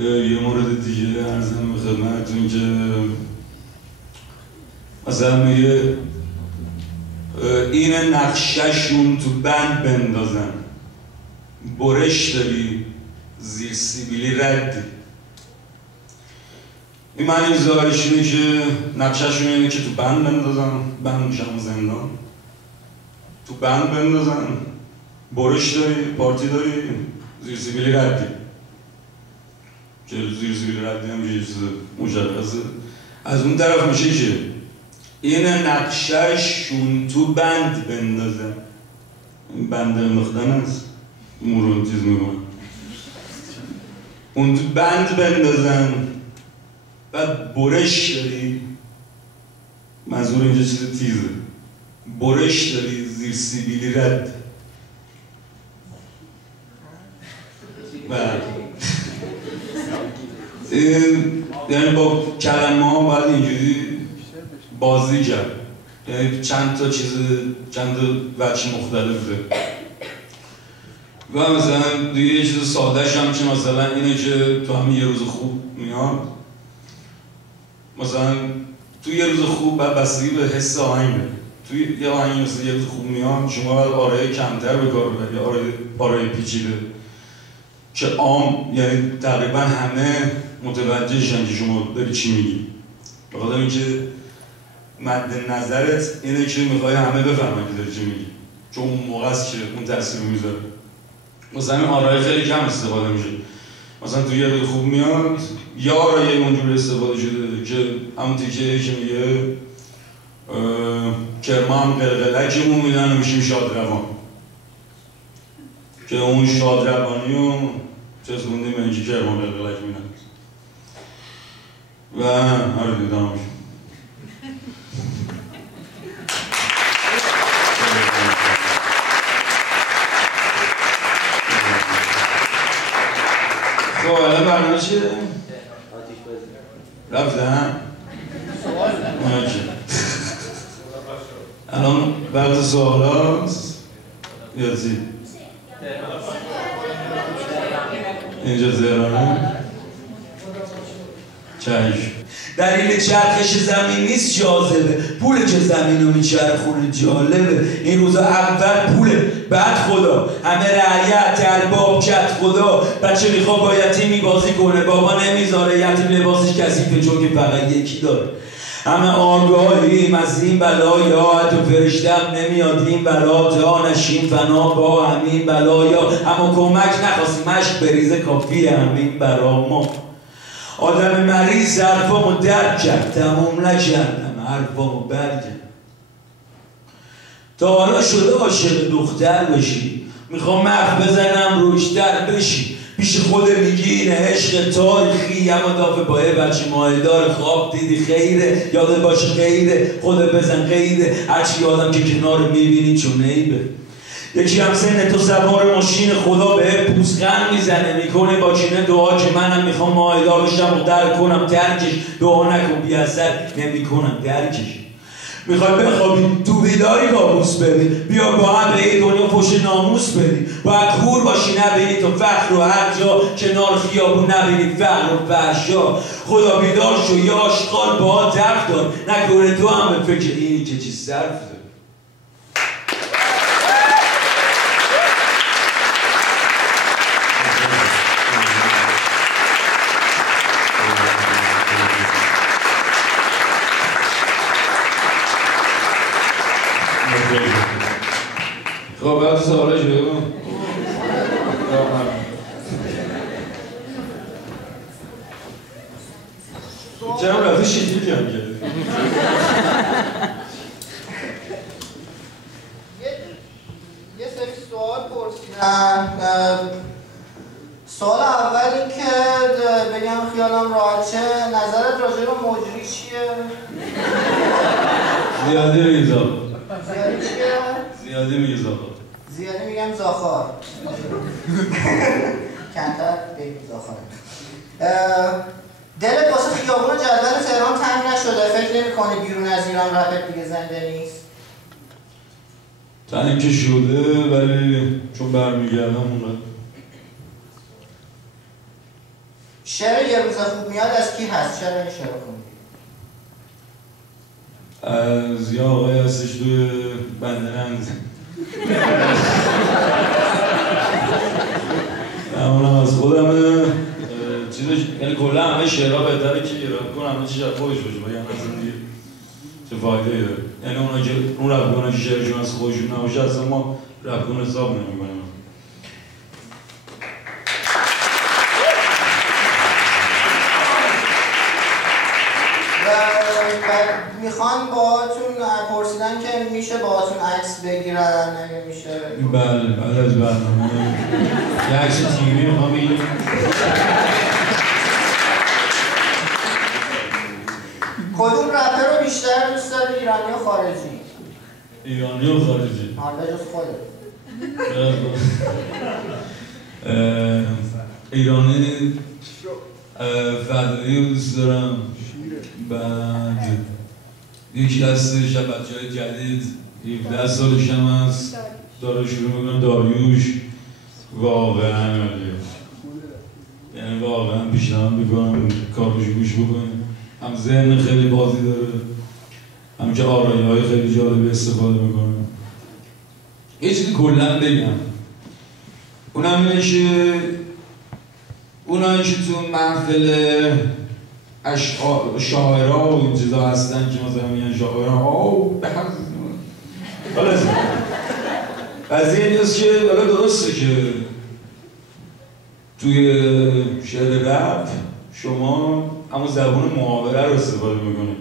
یه مورد دیگه عرضم به خدمتتون که مثلا میگه این نقشه‌شون تو بند بندازن، برش داری زیر سیبیلی ردی. این معنی ظاهرش اینه که نقشه‌شون اینه که تو بند بندازن، بند میشن زندان، تو بند بندازن، برش داری، پارتی داری، زیر سیبیلی ردی. که زیر سیبیلی ردی هم یه چیز مشخصه. از اون طرف میشه که این نقشه‌شون تو بند بندازن، این بند مختن است، مورون چیز میگن، اون تو بند بندازن. بعد برش داری، منظور اینجا چیز تیزه، برش داری زیر سیبیلی رد. یعنی با کلمه ها باید اینجوری بازی کرد، یعنی چند تا وجه مختلفه. و مثلا دیگه یه چیز سادهش هم که مثلا اینه که تو همین یه روز خوب میاد، مثلا تو یه روز خوب بستگی به حس آهنگه، توی یه آهنگی مثل یه خوب میان شما باید آرای کمتر به کار ببری، آرای پیچیده که عام، یعنی تقریبا همه متوجهشن که شما داری چی میگی. به خاطر اینکه مد نظرت اینه که میخوای همه بفهمن که داری چی میگی، چون اون موقع است که اون تاثیر رو میذاره. مثلا این آرای خیلی کم استفاده میشه. مثلا توی یه خوب میاد یا آرای اونجور استفاده شده که همون تیکه که میگه کرمان قلقلکمون میدن و میشیم شادروان، که اون شادروانی رو چسبوندیم به اینکه کرمان قلقلک میدن و آره دیدم میشیم. خب الان برنامه چیه؟ رفتن؟ الان وقت سوالات یادی اینجا تهرانه چشم. دلیل چرخش زمین نیست جاذبه، پول که زمین رو میچرخونه جالبه. این روزا اول پوله بعد خدا، همه رعیت ارباب کت خدا. بچه میخواد با یتیمی بازی کنه، بابا نمیذاره، یتیم لباسش کثیفه چون که فقط یکی داره. همه آگاهیم از این بلا، یا حتی فرشتم نمیاد این بلا، تا نشیم فنا با همین بلا، یا اما کمک نخواستیم مشک بریزه کافی همین برا ما. آدم مریض حرفامو درک کرد، تموم نکردم حرفامو برگرد. تا حالا شده عاشق دختر بشی، میخوام حرف بزنم روشتر بشی. پیش خود میگی این عشق تاریخی، اما دافه با یه بچه ماهیدار خواب دیدی خیره، یاده باشه خیره، خود بزن خیره. هرچی آدم که کنار میبینی چون نیبه. یکی هم سن تو سوار ماشین خدا به پوزخند میزنه، میکنه با کینه دعا که منم میخوام ماهیدار بشم و درک کنم ترکش. دعا نکن بی اثر نمیکنم درکش. میخوای بخوابی تو بیداری کابوس ببین، بیا با هم به این دنیا فوش ناموس بدی. باید کور باشی نبینی تو فخر و هر جا، کنار خیابون نبینی فقر و فحشا. خدا بیدار شو یا آشغال با درف دار، نکنه تو هم به فکر اینی که چی صرف داری. خب بعد سوالا شده چرا رفته شکلی کم کرده؟ یه سری سوال پرسیدم. سوال اول این که بگم خیالم راحته، نظرت راجع به مجری چیه؟ زیادی میگه زاخار. زیادی چیه؟ زیادی میگه زاخار. زیادی میگم زاخار. کمتر بگیم زاخار. دلت واسه خیابون جدول تهران تنگ نشده؟ فکر نمی‌کنی بیرون از ایران رپت دیگه زنده نیست؟ تنگ که شده ولی چون برمیگردم اونقدر. شعر یه روز خوب میاد از کی هست؟ چرا این شعر خوندی؟ از یه آقای هستش توی بندرند. اونم از خودمه. چیزش یعنی کلا همه شعرها بهتره که رپ کنه همه چیز از خودش باشه، وگرنه اصلا دیگه چه فایده‌ای داره. یعنی اونا که اون رپ کنه که شعرشون از خودشون نباشه اصلا ما رپ کنه حساب نمی‌کنیم. میخوان باهاتون پرسیدن که میشه باهاتون عکس بگیرن، اگه میشه. بله بعد از برنامه یه عکس تیمی میخوام بگیریم. کدوم رپر رو بیشتر دوست داری، ایرانی و خارجی؟ ایرانی و خارجی. حالا جز خودت. ایرانی فدایی رو دوست دارم. بعد یکی هستش از بچه‌های جدید 17 سالش هم هست، داره شروع میکنه داریوش. واقعا عالیه، یعنی واقعا پیشنهاد میکنم کارش گوش بکنه. هم ذهن خیلی بازی داره. همچه آرایی‌های خیلی جالب استفاده میکنه. یه چیزی کلا بگم، اونم اینه که اونایی که تو محفل شاعرها و این چیزا هستن که مثلا میگن شاعرها به هم خلاص قضیه اینست که حالا درسته که توی شعر رپ شما همون زبان محاوره رو استفاده میکنید،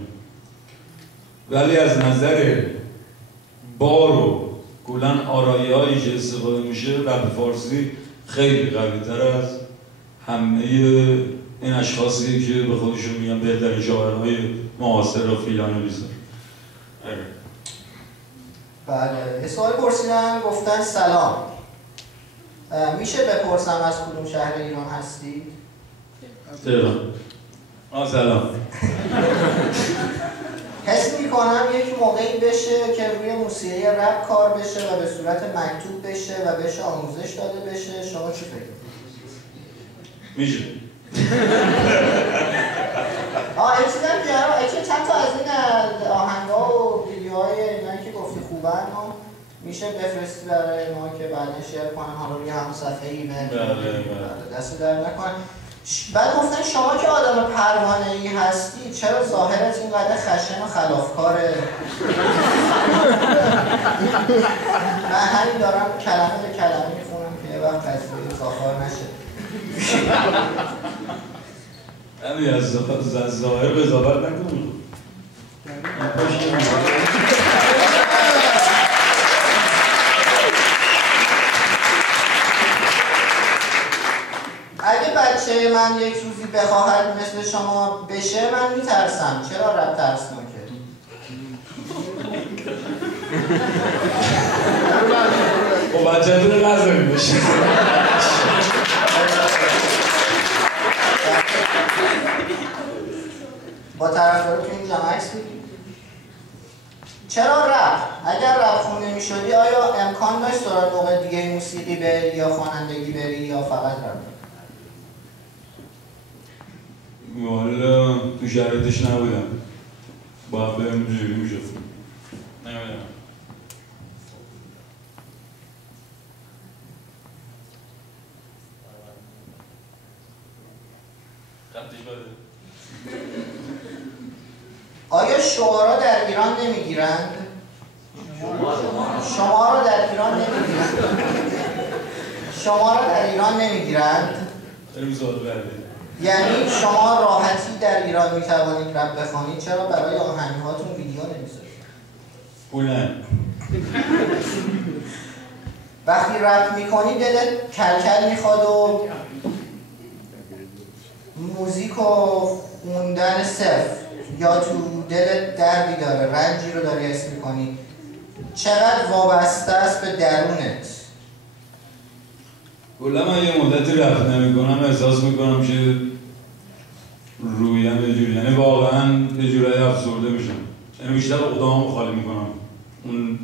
ولی از نظر بار و کلاً آرایه‌هایی که استفاده میشه رپ فارسی خیلی قوی‌تر از همه این اشخاصی که به خودشون میگن بهترین شاعرهای معاصر و فیلان بیزار. بله، یه سوال پرسیدن، گفتن سلام، میشه بپرسم از کدوم شهر ایران هستید؟ تهران. سلام. حس میکنم یک موقعی بشه که روی موسیقی رپ کار بشه و به صورت مکتوب بشه و بهش آموزش داده بشه. شما چی فکر میکنید؟ میشه. یه چیزم که چند تا از این آهنگا و ویدیوهای اینایی که گفتی خوبن و میشه بفرستی برای ما که بعدا شیر کنن، حالا روی هم صفحه ایمیل. دست در نکنن. بعد گفتن شما که آدم پروانه‌ای هستی چرا ظاهرت اینقدر خشن و خلافکاره؟ من همین دارم کلمه به کلمه میخونم که یه وقت قضیه ظاهر نشه. همین از ظاهر قضاوت نکنم. اگه بچه من یک روزی بخواهد مثل شما بشه من میترسم. چرا رپ ترسناکه؟ خب بچه‌تون نذارید بشه. با طرفدارا تو این جمع عکس بگیم. چرا رپ؟ اگر رپ خونده میشدی آیا امکان داشت سراغ موقع دیگه موسیقی بری یا خوانندگی بری یا فقط رپ؟ والا تو شرایطش نبودم، باید برم جوری میشد. نمیدونم. آیا شعرا در ایران نمیگیرند؟ شما را در ایران نمیگیرند؟ شما را در ایران نمیگیرند؟ یعنی شما راحتی در ایران میتوانید رپ بخوانید، چرا برای آهنگهاتون ویدیو نمیذارید؟ پولن. وقتی رپ میکنید دلت کلکل میخواد و موزیک و خوندن صرف یا تو دلت دردی داره، رنجی رو داری حس میکنی، چقدر وابسته است به درونت؟ کلا من یه مدتی رپ نمیکنم احساس میکنم که رویم یه جوری، یعنی واقعا یه جورایی افسرده میشم، یعنی بیشتر اقدامامو خالی میکنم، اون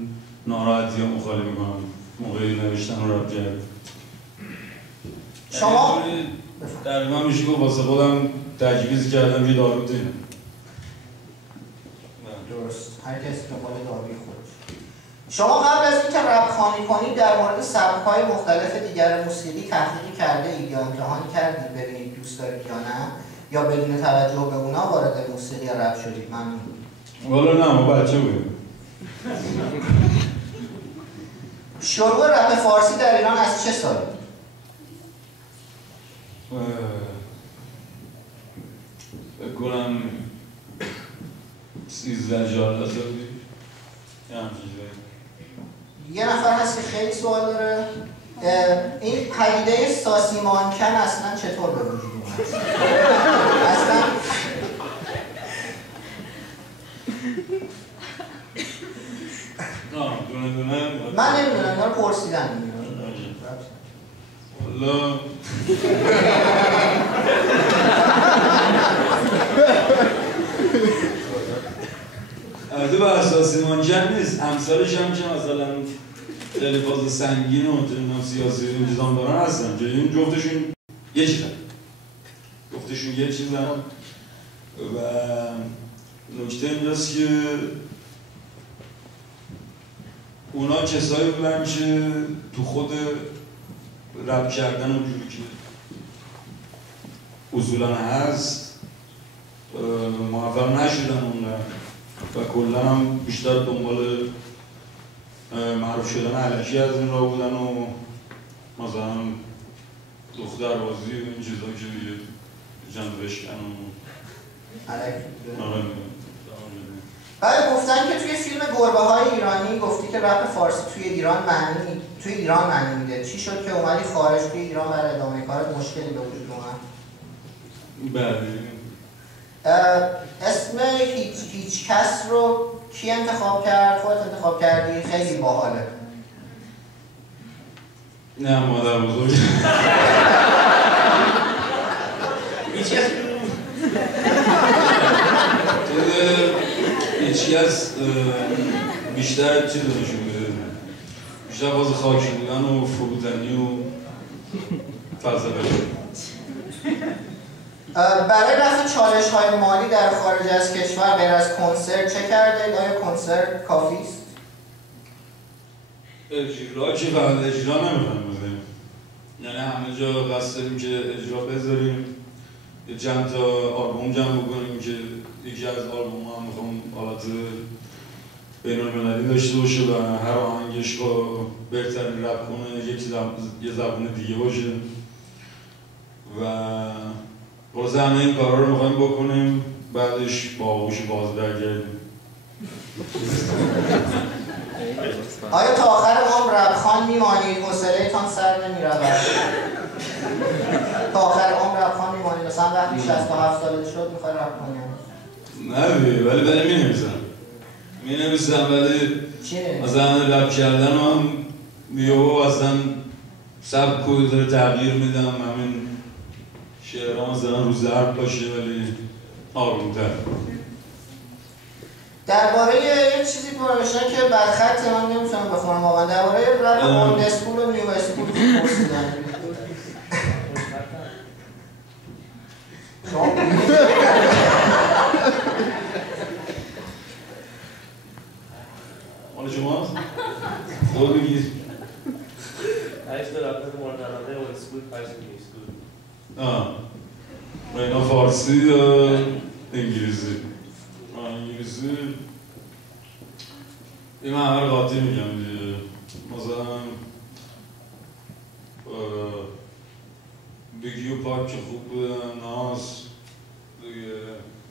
ناراحتیامو خالی میکنم موقعی نوشتن و رپ کردن. شما تقریبا میشه که واسه خودم تجویز کردم که دارو اینه. درست، هر کسی دنبال داروی خودش. شما قبل از اینکه رپ خوانی کنید در مورد سبک‌های مختلف دیگر موسیقی تحقیق کرده اید یا امتحان کردید ببینید دوست دارید یا نه، یا بدون توجه به اونا وارد موسیقی رپ شدید؟ ممنون. والا نه، ما بچه بودیم. شروع رپ فارسی در ایران از چه سالی؟ فکر کنم 13 14 سال پیش. یه نفر هست که خیلی سوال داره، این پدیده ساسی مانکن اصلا چطور به وجود اومد؟ اصلا من نمیدونم، اینا رو پرسیدن والا البته به اساسی مانکن نیست، امثالش هم که مثلا خیلی فاز سنگین و سیاسی و چیزان دارن هستن که این جفتشون یه چیزن، جفتشون یه چیزن و نکته اینجاست که اونا کسایی بودن که تو خود رپ کردن اونجوری که اصولا هست موفق نشدن موندن و کلا هم بیشتر دنبال معروف شدن علکی از این راه بودن و مثلا دختر بازی و این چیزا که دیگه جنب بشکن و بعد گفتن که توی فیلم گربه های ایرانی گفتی که رپ فارسی توی ایران معنی میده. چی شد که اومدی خارج توی ایران برای ادامه کارت مشکلی به وجود اومد؟ بله. اسم هیچ کس رو کی انتخاب کرد؟ خودت انتخاب کردی؟ خیلی باحاله. نه مادر بزرگ. هیچ کس هیچکس بیشتر چیز نشون میده، بیشتر باز خاکی بودن و فروتنی و فلسفه. برای رفع چالش های مالی در خارج از کشور غیر از کنسرت چه کرده؟ آیا کنسرت کافی است؟ اجرا که فقط اجرا نمیخوایم بزنیم، یعنی همه جا قصد داریم که اجرا بذاریم، یه چند تا آلبوم جمع بکنیم که یکی از آلبوم ها هم میخوام حالت بین المللی داشته باشه و هر آهنگش با بهترین رپ کنه یه زبون دیگه باشه و خلاصه همه این کارها رو میخوایم بکنیم، بعدش با آغوش باز برگردیم. آیا تا آخر عمر رپخوان میمانید؟ حوصله‌تان سر نمیرود؟ تا آخر عمر رپخوان میمانید؟ مثلا وقتی 67 سالت شد میخوای رپ کنی؟ نه ولی مینویسم ولی مثلا رپ کردن هم یهو اصلا سبک و داره تغییر میدم، همین شعرها مثلا رو ضرب باشه ولی آروم‌تر. درباره یه چیزی پرسیدن که بدخط من نمیتونم بخونم واقعا، درباره رپ اولد اسکول و نیو اسکول پرسیدن. مال شماست؟ خود بگید. و اینا فارسی یا انگلیسی؟ انگلیسی این من همه قاطی میگم دیگه، مثلا بیگی و پاک که خوب بودن، ناس دیگه،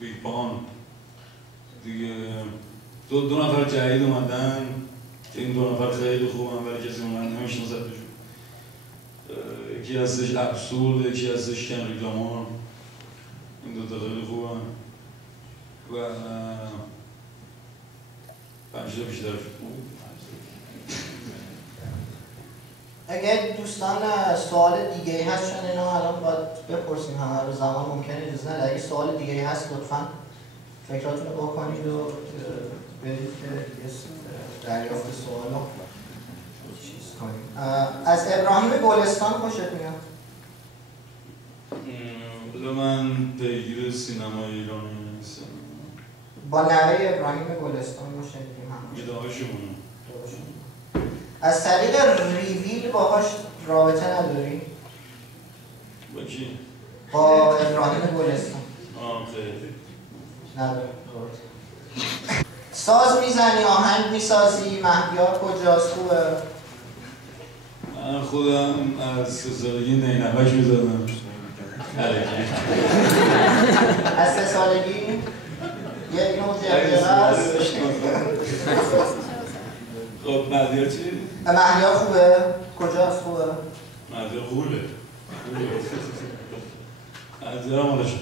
بیگ پان دیگه، دو نفر جدید اومدن که این دو نفر خیلی خوبن ولی کسی اومدن نمیشناستشون. یکی هستش ابسورد، یکی هستش کنریک لامار، این دوتا خیلی خوبن و پنجه بیشتر اگه دوستان سوال دیگه هست چون اینا الان باید بپرسیم همه رو، زمان ممکنه اجازه نده. اگه سوال دیگه هست لطفاً فکراتون رو بکنید و برید که دریافت سوال رو چیز کنید. از ابراهیم گلستان خوشت میاد؟ من پیگیر سینما ایرانی نیستم. با نوه ابراهیم گلستان رو شنیدیم هم. ایده هاشون. از طریق ریویل باهاش رابطه نداری؟ با کی؟ با ابراهیم گلستان. خیلی. نداری. ساز میزنی، آهنگ میسازی، مهیار کجاست؟ خوبه؟ من خودم از 3 سالگی نینه‌هاش میزدم. از 3 سالگی؟ یه نوع جرجره هست؟ خب مهیار چی؟ مهیار خوبه؟ کجاست خوبه؟ مهیار خوبه. مهیار مالش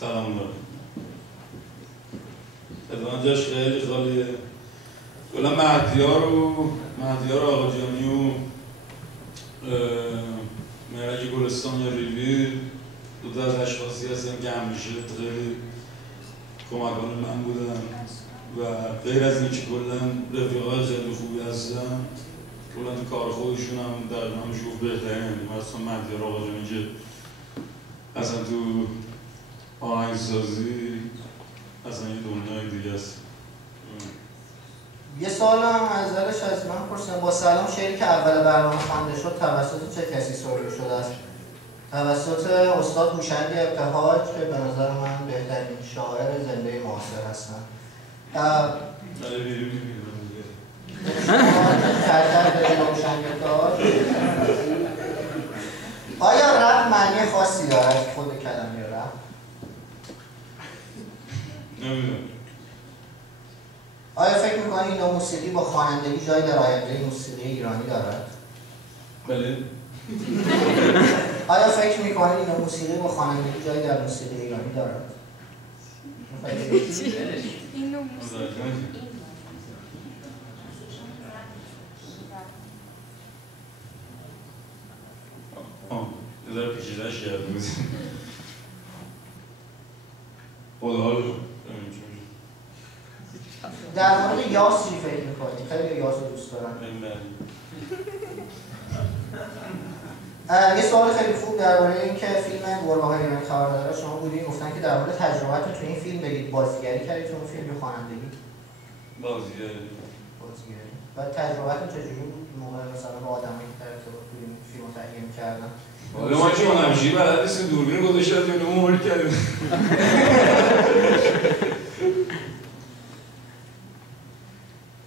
سلام دارم. ادوان جاش خیلی خالیه. کلا مهیار آقاجانی و مهرج گلستان یا ریوی دو تا از اشخاصی هستن که همیشه خیلی کمکان من بودن و غیر از اینکه کلا رفیقای خیلی خوبی هستن، کلا تو کار خودشون هم در هم شوف بهترین، مثلا مهیار آقاجانی که اصلا تو آهنگسازی اصلا یه دنیای دیگه است. یه سوال هم ازش از من پرسیدم. با سلام، شعری که اول برنامه خوانده شد توسط چه کسی سروده شده است؟ توسط استاد هوشنگ ابتهاج که به نظر من بهترین شاعر زنده معاصر هستن. آیا رپ معنی خاصی دارد خود کلمه رپ؟ نمیدونم. آیا فکر می‌کنی این موسیقی با خوانندگی جای در آینده موسیقی ایرانی دارد؟ بله. آیا فکر می‌کنی این موسیقی با خوانندگی جای در موسیقی ایرانی دارد؟ این نوع موسیقی یه ذره پیچیده‌اش کرده بود. خدا حالش در مورد یاس چی فکر می‌کنی؟ خیلی یاس رو دوست دارم. یه سوال خیلی خوب درباره اینکه فیلم گربه‌های ایرانی خبر داره شما بودین، گفتن که در مورد تجربه‌تون تو این فیلم بگید. بازیگری کردید تو اون فیلم یا خوانندگی؟ بازیگری. و تجربه‌تون چجوری بود موقع مثلا با آدمایی که در ارتباط بودین فیلمو تهیه می‌کردن؟ حالا ما که همیشه بلد نیستیم دوربین گذاشته از اون مول کردیم.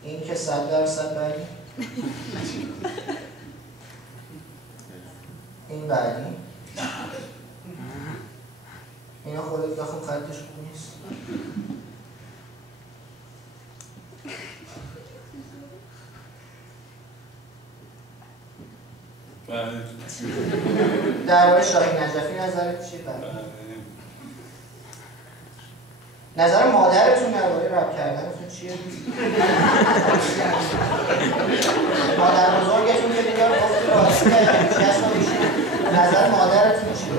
این که 100% بعدی؟ این بعدی؟ اینا خودت بخون خطش خوب نیست. درباره شاهین نجفی نظرت چیه؟ نظر مادرتون درباره رپ کردنتون چیه؟ مادر بزرگتون که دیگه گفتی بازی کردن چی هست نظر مادرتون چیه؟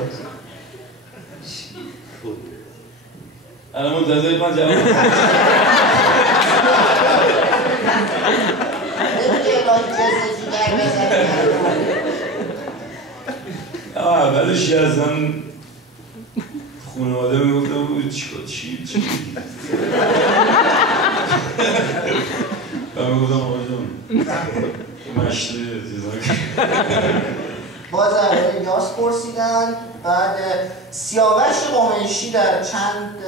الان منتظر من جواب اولش اصلا خانواده میگفته بود چی و میگفتم آقا جون مشته چیزا باز یاس پرسیدن. بعد سیاوش قمیشی در چند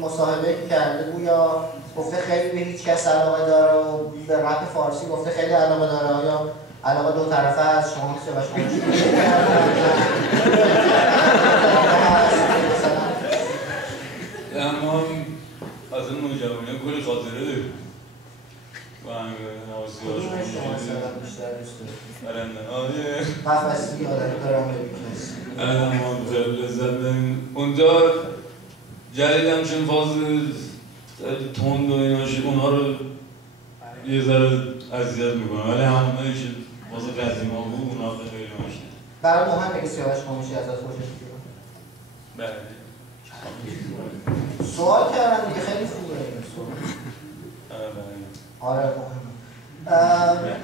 مصاحبه که کرده گویا گفته خیلی به هیچ کس علاقه داره و به رپ فارسی گفته خیلی علاقه داره. آیا علاقه دو طرفه از شما سیاوش قمیشی اما از این نوجوانی‌ها کلی خاطره داریم و نوازی‌هاش بیشتر دوست داریم آره مفصلی آدم دارم ببینیست ما خیلی لذت داریم اونجا جدیدم چون فاز تند و ایناشی اونها رو یه ذره اذیت میکنم ولی همونایی که فاز قدیما بود اونها خیلی مشتی برای مهمه که سیاوش قمیشی ازت خوشش بیاد؟ بله سوال کردم دیگه خیلی خوبه این سوال. آره مهمه.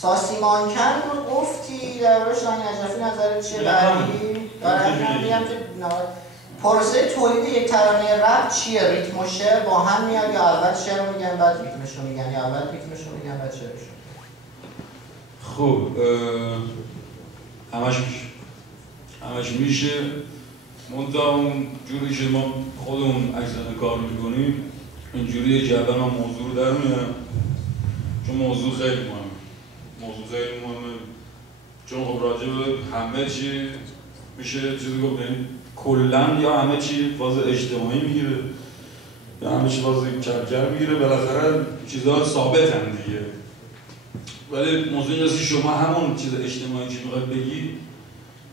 ساسیمانکن گفتی درباره شاهین نجفی نظرت چیه؟ بعدی دارم میگم که پروسه تولید یک ترانه رپ چیه؟ ریتم و شعر با هم میاد یا اول شعر رو میگن بعد ریتمش رو میگن یا اول ریتمش رو میگن بعد شعرش رو؟ خب همش میشه منتها اون جوری که ما خودمون اکثر کار میکنیم اینجوری که اول من موضوع رو در میارم چون موضوع خیلی مهمه چون خب راجع به همه چی میشه چیزی گفت یعنی کلا یا همه چی فاز اجتماعی میگیره یا همه چی فاز کلکل میگیره بالاخره چیزها ثابت هم دیگه ولی موضوع اینجاست که شما همون چیز اجتماعی که میخواید بگی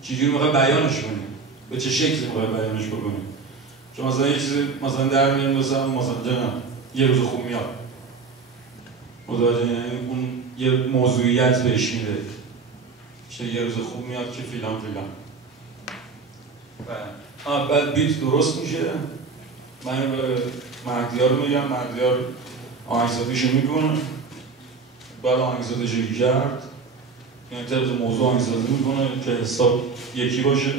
چجوری میخواید بیانش کنید به چه شکلی میخواید بیانش بکنید چون مثلا یه چیزی مثلا در میاد مثلا جناب یه روز خوب میاد متوجه یعنی اون یه موضوعیت بهش میده چه یه روز خوب میاد که فیلان بعد بیت درست میشه من به مهدیار رو میگم مهدیار آهنگسازیشو میکنه بعد آهنگسازیشو کرد یعنی طبق موضوع آهنگسازی میکنه که حساب یکی باشه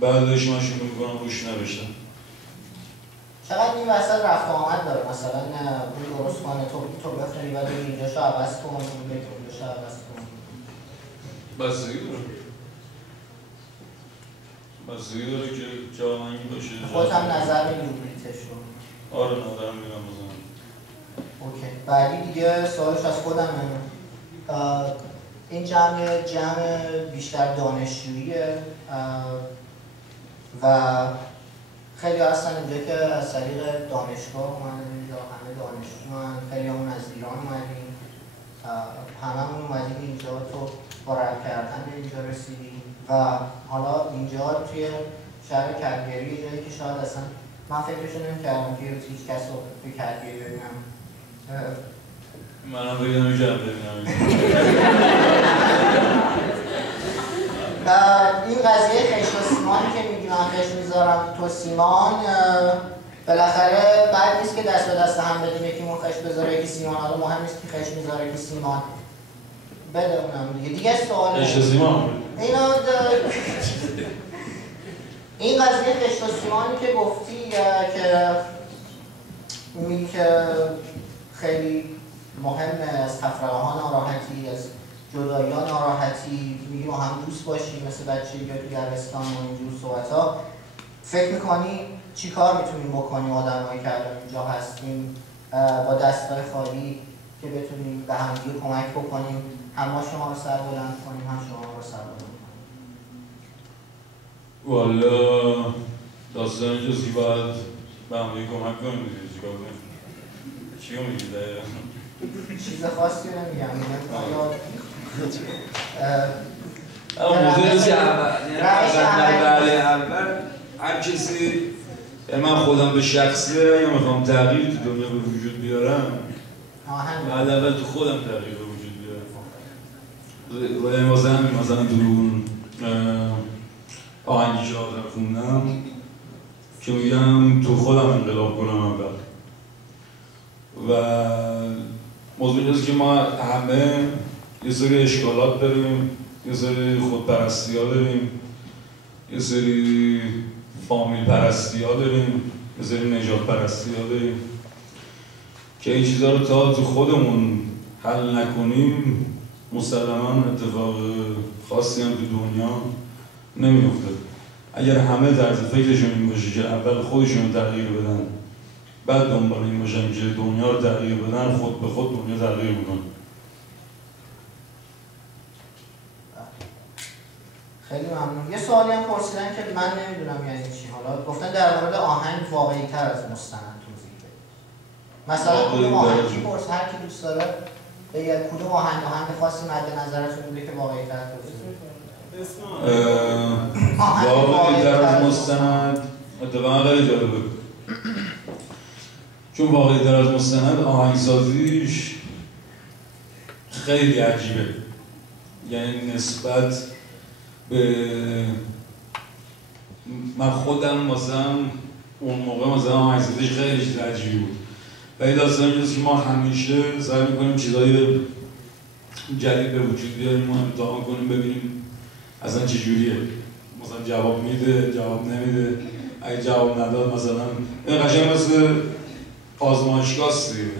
بعدش من شروع میکنم روش نوشتم چقدر این وسط رفت و آمد داره، مثلا اون درست کنه تو بخونی و اینجاشو عوض کن، اون بیت اونجاشو عوض کن. بستگی داره. بستگی داره که جا آهنگی باشه. خودت هم نظر میدی روبریتش رو؟ آره نظرم میدم بزنم. اوکی. بعدی دیگه سوالش از خودمه. این جمع بیشتر دانشجوییه و خیلی هستن اینجا که از طریق دانشگاه اومدن اینجا، همه دانشجوان، خیلی همون از ایران اومدیم، هممون اومدیم اینجا، تو با رد کردن به اینجا رسیدیم و حالا اینجا توی شهر کلگری جایی که شاید اصلا من فکرشو نمی‌کردم که هیچ کس رو توی کلگری ببینم. منم بگم اینجا ببینم. این قضیه خشت و سیمانی که میگی من خشت میذارم تو سیمان، بالاخره بعد نیست که دست به دست هم بدیم، یکیمون خشت بذاره یکی سیمان، حالا مهم نیست که خشت میذاره یکی سیمان. بده اونم دیگه سوال خشت و سیمان؟ این قضیه خشت و سیمانی که گفتی که میگی که خیلی مهمه، از تفرقه ها ناراحتی، از جدایی ها ناراحتی، میگی ما هم دوست باشیم مثل بچه‌ای که توی دبستان و اینجور صحبت ها. فکر میکنی چی کار میتونیم بکنیم آدمایی که الان اینجا هستیم با دستای خالی که بتونیم به همدیگه کمک بکنیم، هم ما شما رو سر بلند کنیم هم شما رو سر بلند کنیم؟ والا داستان اینجاست که باید به همدیگه کمک کنیم دیگه، چیکار کنیم؟ چی رو میگی دقیقا؟ چیز خاصی رو نمیگم، موضوعی که اول هر کسی، من خودم به شخصه یا میخوام تغییر تو دنیا به وجود بیارم، بعد اول تو خودم تغییر به وجود بیارم. مثلا تو اون آهنگی که آدم خوندم که میگم تو خودم انقلاب کنم اول. و موضوع اینجاست که ما همه یه سری اشکالات داریم، یه سری خودپرستی ها داریم، یه سری فامیل پرستی ها داریم، یه سری نجات پرستی ها داریم که این چیزها رو تا تو خودمون حل نکنیم مسلماً اتفاق خاصی هم تو دنیا نمیفته. اگر همه طرز فکرشون این باشه که اول خودشون تغییر بدن بعد دنبال این باشن که دنیا رو تغییر بدن، خود به خود دنیا تغییر میکنه. خیلی ممنون. یه سوالی هم پرسیدن که من نمیدونم یعنی چی. حالا گفتن در مورد آهنگ واقعی تر از مستند توضیح بده. مثلا کدوم آهنگی پرس هر کی دوست داره بگه کدوم آهنگ خاصی مد نظرتون بوده که واقعی تر توضیح بده. واقعی تر از مستند اتفاقا خیلی جالبه، چون واقعی تر از مستند آهنگسازیش خیلی عجیبه، یعنی نسبت به من خودم مثلا اون موقع مثلا آهنگسازیش خیلی چیز عجیبی بود. و این داستان اینجاست که ما همیشه سعی میکنیم چیزایی جدید به وجود بیاریم و امتحان کنیم ببینیم اصلا چجوریه، مثلا جواب میده، جواب نمیده، اگه جواب نداد مثلا این قشنگ مثل آزمایشگاه‌ست دیگه.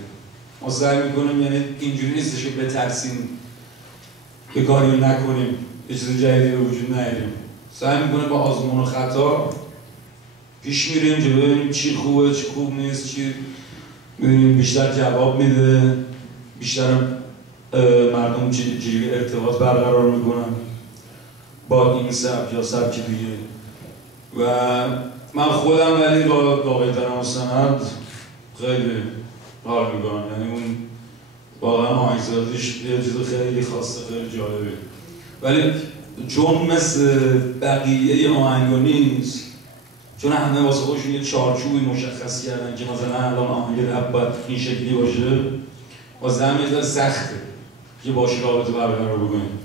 ما سعی میکنیم یعنی اینجوری نیستش که بترسیم یه کاری نکنیم یه چیز جدیدی به وجود نیاریم، سعی میکنیم با آزمون و خطا پیش میریم که ببینیم چی خوبه چی خوب نیست، چی ببینیم بیشتر جواب میده، بیشتر مردم چجوری ارتباط برقرار میکنن با این سبک یا سبک دیگه. و من خودم ولی با واقعی تر مستند خیلی حال میکنم، یعنی اون واقعا آهنگسازیش یه چیز خیلی خاصه، خیلی جالبه. ولی چون مثل بقیه آهنگا نیست، چون همه واسه خودشون یه چارچوبی مشخص کردن که مثلا الان آهنگ رپ باید این شکلی باشه، واسه همین یه سخته که باشه رابطه برقرار بکنید.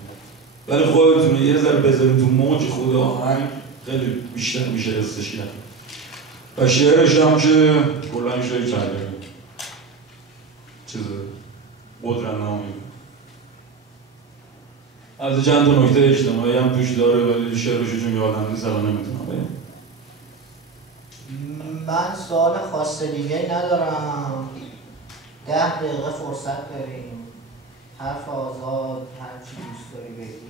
ولی خودتون یه ذره بذارید تو موج خود آهنگ خیلی بیشتر میشه حسش کرد. و شعرش هم که کلا شعر کرده چیز قدرت نامی از چند تا نکته اجتماعی هم توش داره، ولی شعرش چون یادم نیست الان نمیتونم بگم. من سوال خاص دیگه ندارم. 10 دقیقه فرصت داریم. حرف آزاد، هر چی دوست داری بگی.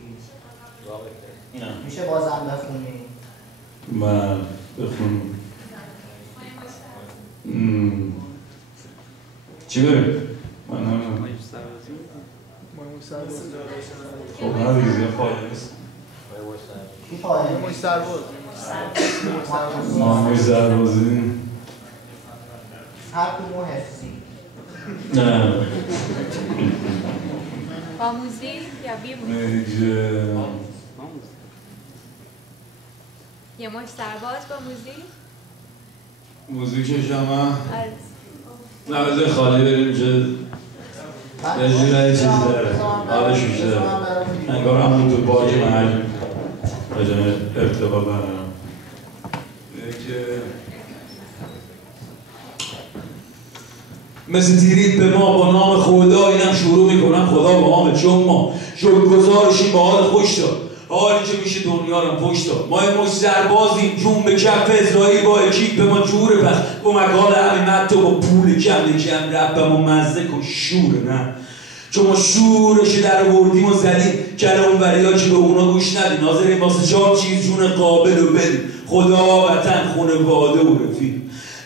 میشه بازم بخونی؟ من بخونم. چی بریم؟ من نمیدونم. خب نه دیگه بیا پایه نیست. کی پایه؟ ماموی سربازی. هر کدوم حفظی. نه با موزیک یا بی موزیک؟ یه مش سرباز با موزیک؟ موزیکش هم آره. نه بذار خالی بریم که یه جوره چیز داره حالش بیشتره انگار همون تو باج محل بجانه ارتباط برنم مثل تیرید به ما با نام خدا اینم شروع میکنم خدا با همه چون ما شکرگزارشیم با حال خوش داد حالی که میشه دنیا رو پشت داد ما این مش سربازیم جون به کف اسرائیل با اکیپ به ما جوره پس با مقال همین تو با پول کم ربم و مزه کن شوره نه چون ما شورش در وردیم و زدیم کل اون وریا که به اونا گوش ندیم ناظرین واسه 4 چیز جون قابل رو بدیم خدا وطن خونواده و رفیق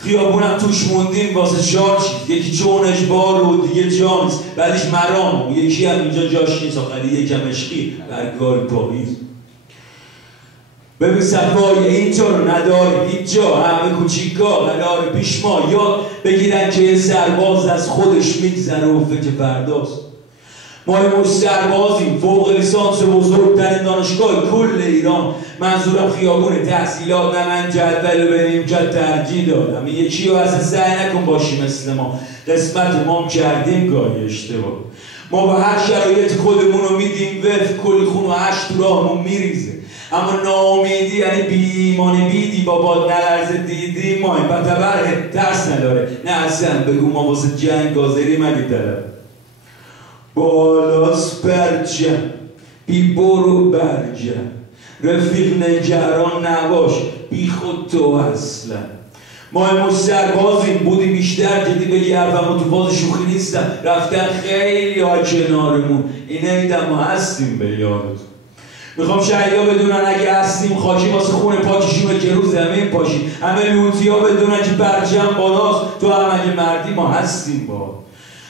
خیابونم توش موندیم واسه 4 چیز یکی چونش بار و دیگه جانست بعدش مرام و یکی هم اینجا جاش نیست آخری یکم عشقی برگار پاییز ببین صفای اینطور نداره هیچ جا همه کوچیکا قرار پیش ما یاد بگیرن که یه سرباز از خودش میگذره و فکر فرداست ما مش سربازیم فوق لیسانس بزرگترین دانشگاه کل ایران منظورم خیابون تحصیلات نه من جدول بریم که ترجیح دادم یکی رو اصلا سعی نکن باشی مثل ما قسمت ما کردیم گاهی اشتباه ما با هر شرایط خودمون رو میدیم وف کلی خون و 8 تو راهمون میریزه اما ناامیدی یعنی بی‌ایمانی بیدی بابا نلرزه دیدی ما این بطبره ترس نداره نه اصلا بگو ما واسه جنگ گازری مگه طلب بالاست برجم بی برو برجم رفیق نگران نباش بی خود تو اصلا ما مش سربازیم بودی بیشتر جدی بگی حرفم و تو باز شوخی نیستم رفتن خیلی ها کنارمون اینه ایدم ما هستیم به یادتون میخوام شهیدا بدونن اگه هستیم خاکی واسه خون پاکشون که رو زمین پاشیم همه لوتیا بدونن که برجم بالاست تو هم اگه مردی ما هستیم با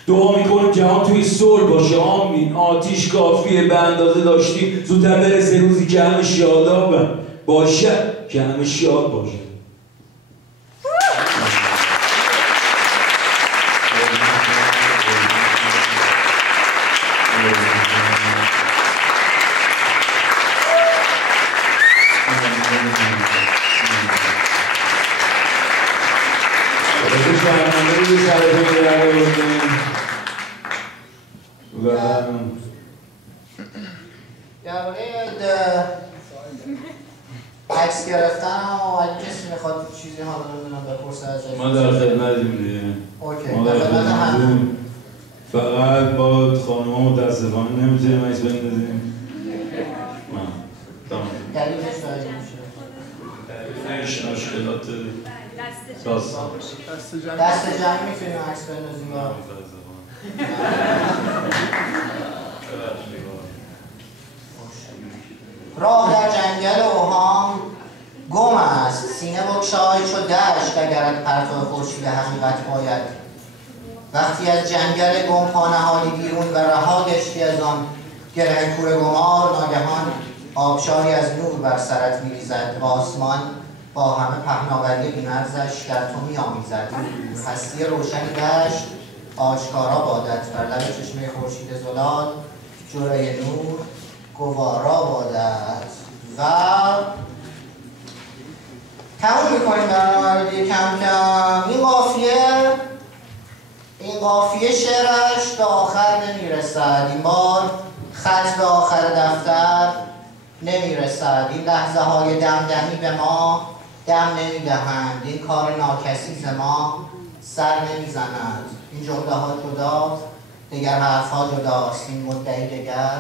دعا میکنیم جهان توی صلح باشه آمین آتیش کافیه به اندازه داشتیم زودتر برسه روزی که همه شادابن باشه که همه شاد باشه عکس گرفتن و اگه کسی میخواد چیزی حالا نمیدونم بپرسه ازش ما در خدمتیم دیگه اوکی ما در خدمتیم فقط با خانوما متاسفانه نمیتونیم عکس بندازیم دلیلش باید میشه مشکلات دست جمعی میتونیم عکس بندازیم راه در جنگل اوهام گم است سینه بگشای چو دشت اگرت پرتو خورشید حقیقت باید وقتی از جنگل گم پا نهادی بیرون و رها گشتی از آن گره کور گمار ناگهان آبشاری از نور بر سرت میریزد و آسمان با همه پهناوری بی‌مرزش در تو می‌آمیزد هستی روشنی دشت آشکارا بادت بر لب چشمه خورشید زلال جرعه نور گوارا بادت و تموم میکنیم برنامه رو دیگه کم کم این قافیه شعرش به آخر نمیرسد این بار خط به آخر دفتر نمیرسد این لحظه های دمدمی به ما دم نمیدهند این کار ناکسی ز ما سر نمیزند این جمله ها جداست دیگر حرف ها جداست این مدعی دیگر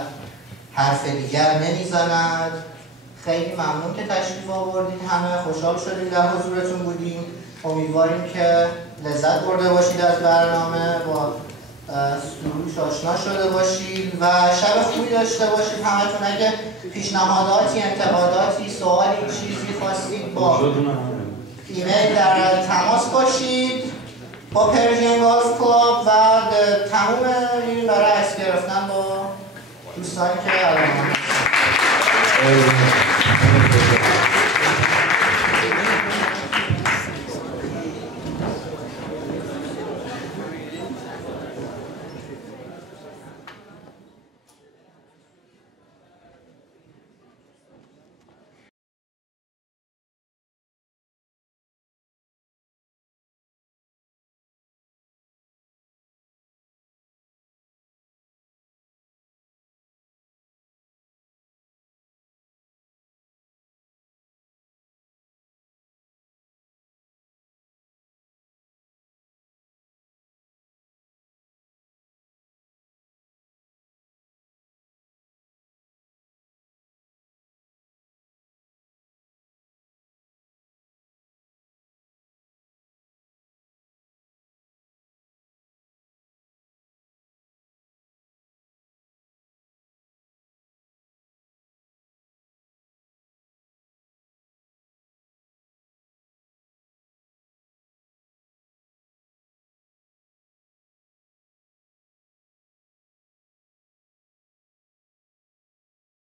حرف دیگر نمیزند خیلی ممنون که تشریف آوردید همه خوشحال شدیم در حضورتون بودیم امیدواریم که لذت برده باشید از برنامه، با سروش آشنا شده باشید و شب خوبی داشته باشید. همتون اگه پیشنهاداتی، انتقاداتی، سوالی، چیزی خواستید با ایمیل در تماس باشید با پرژین گالف کلاب و تموم میریم برای عکس گرفتن با دوستانی که الان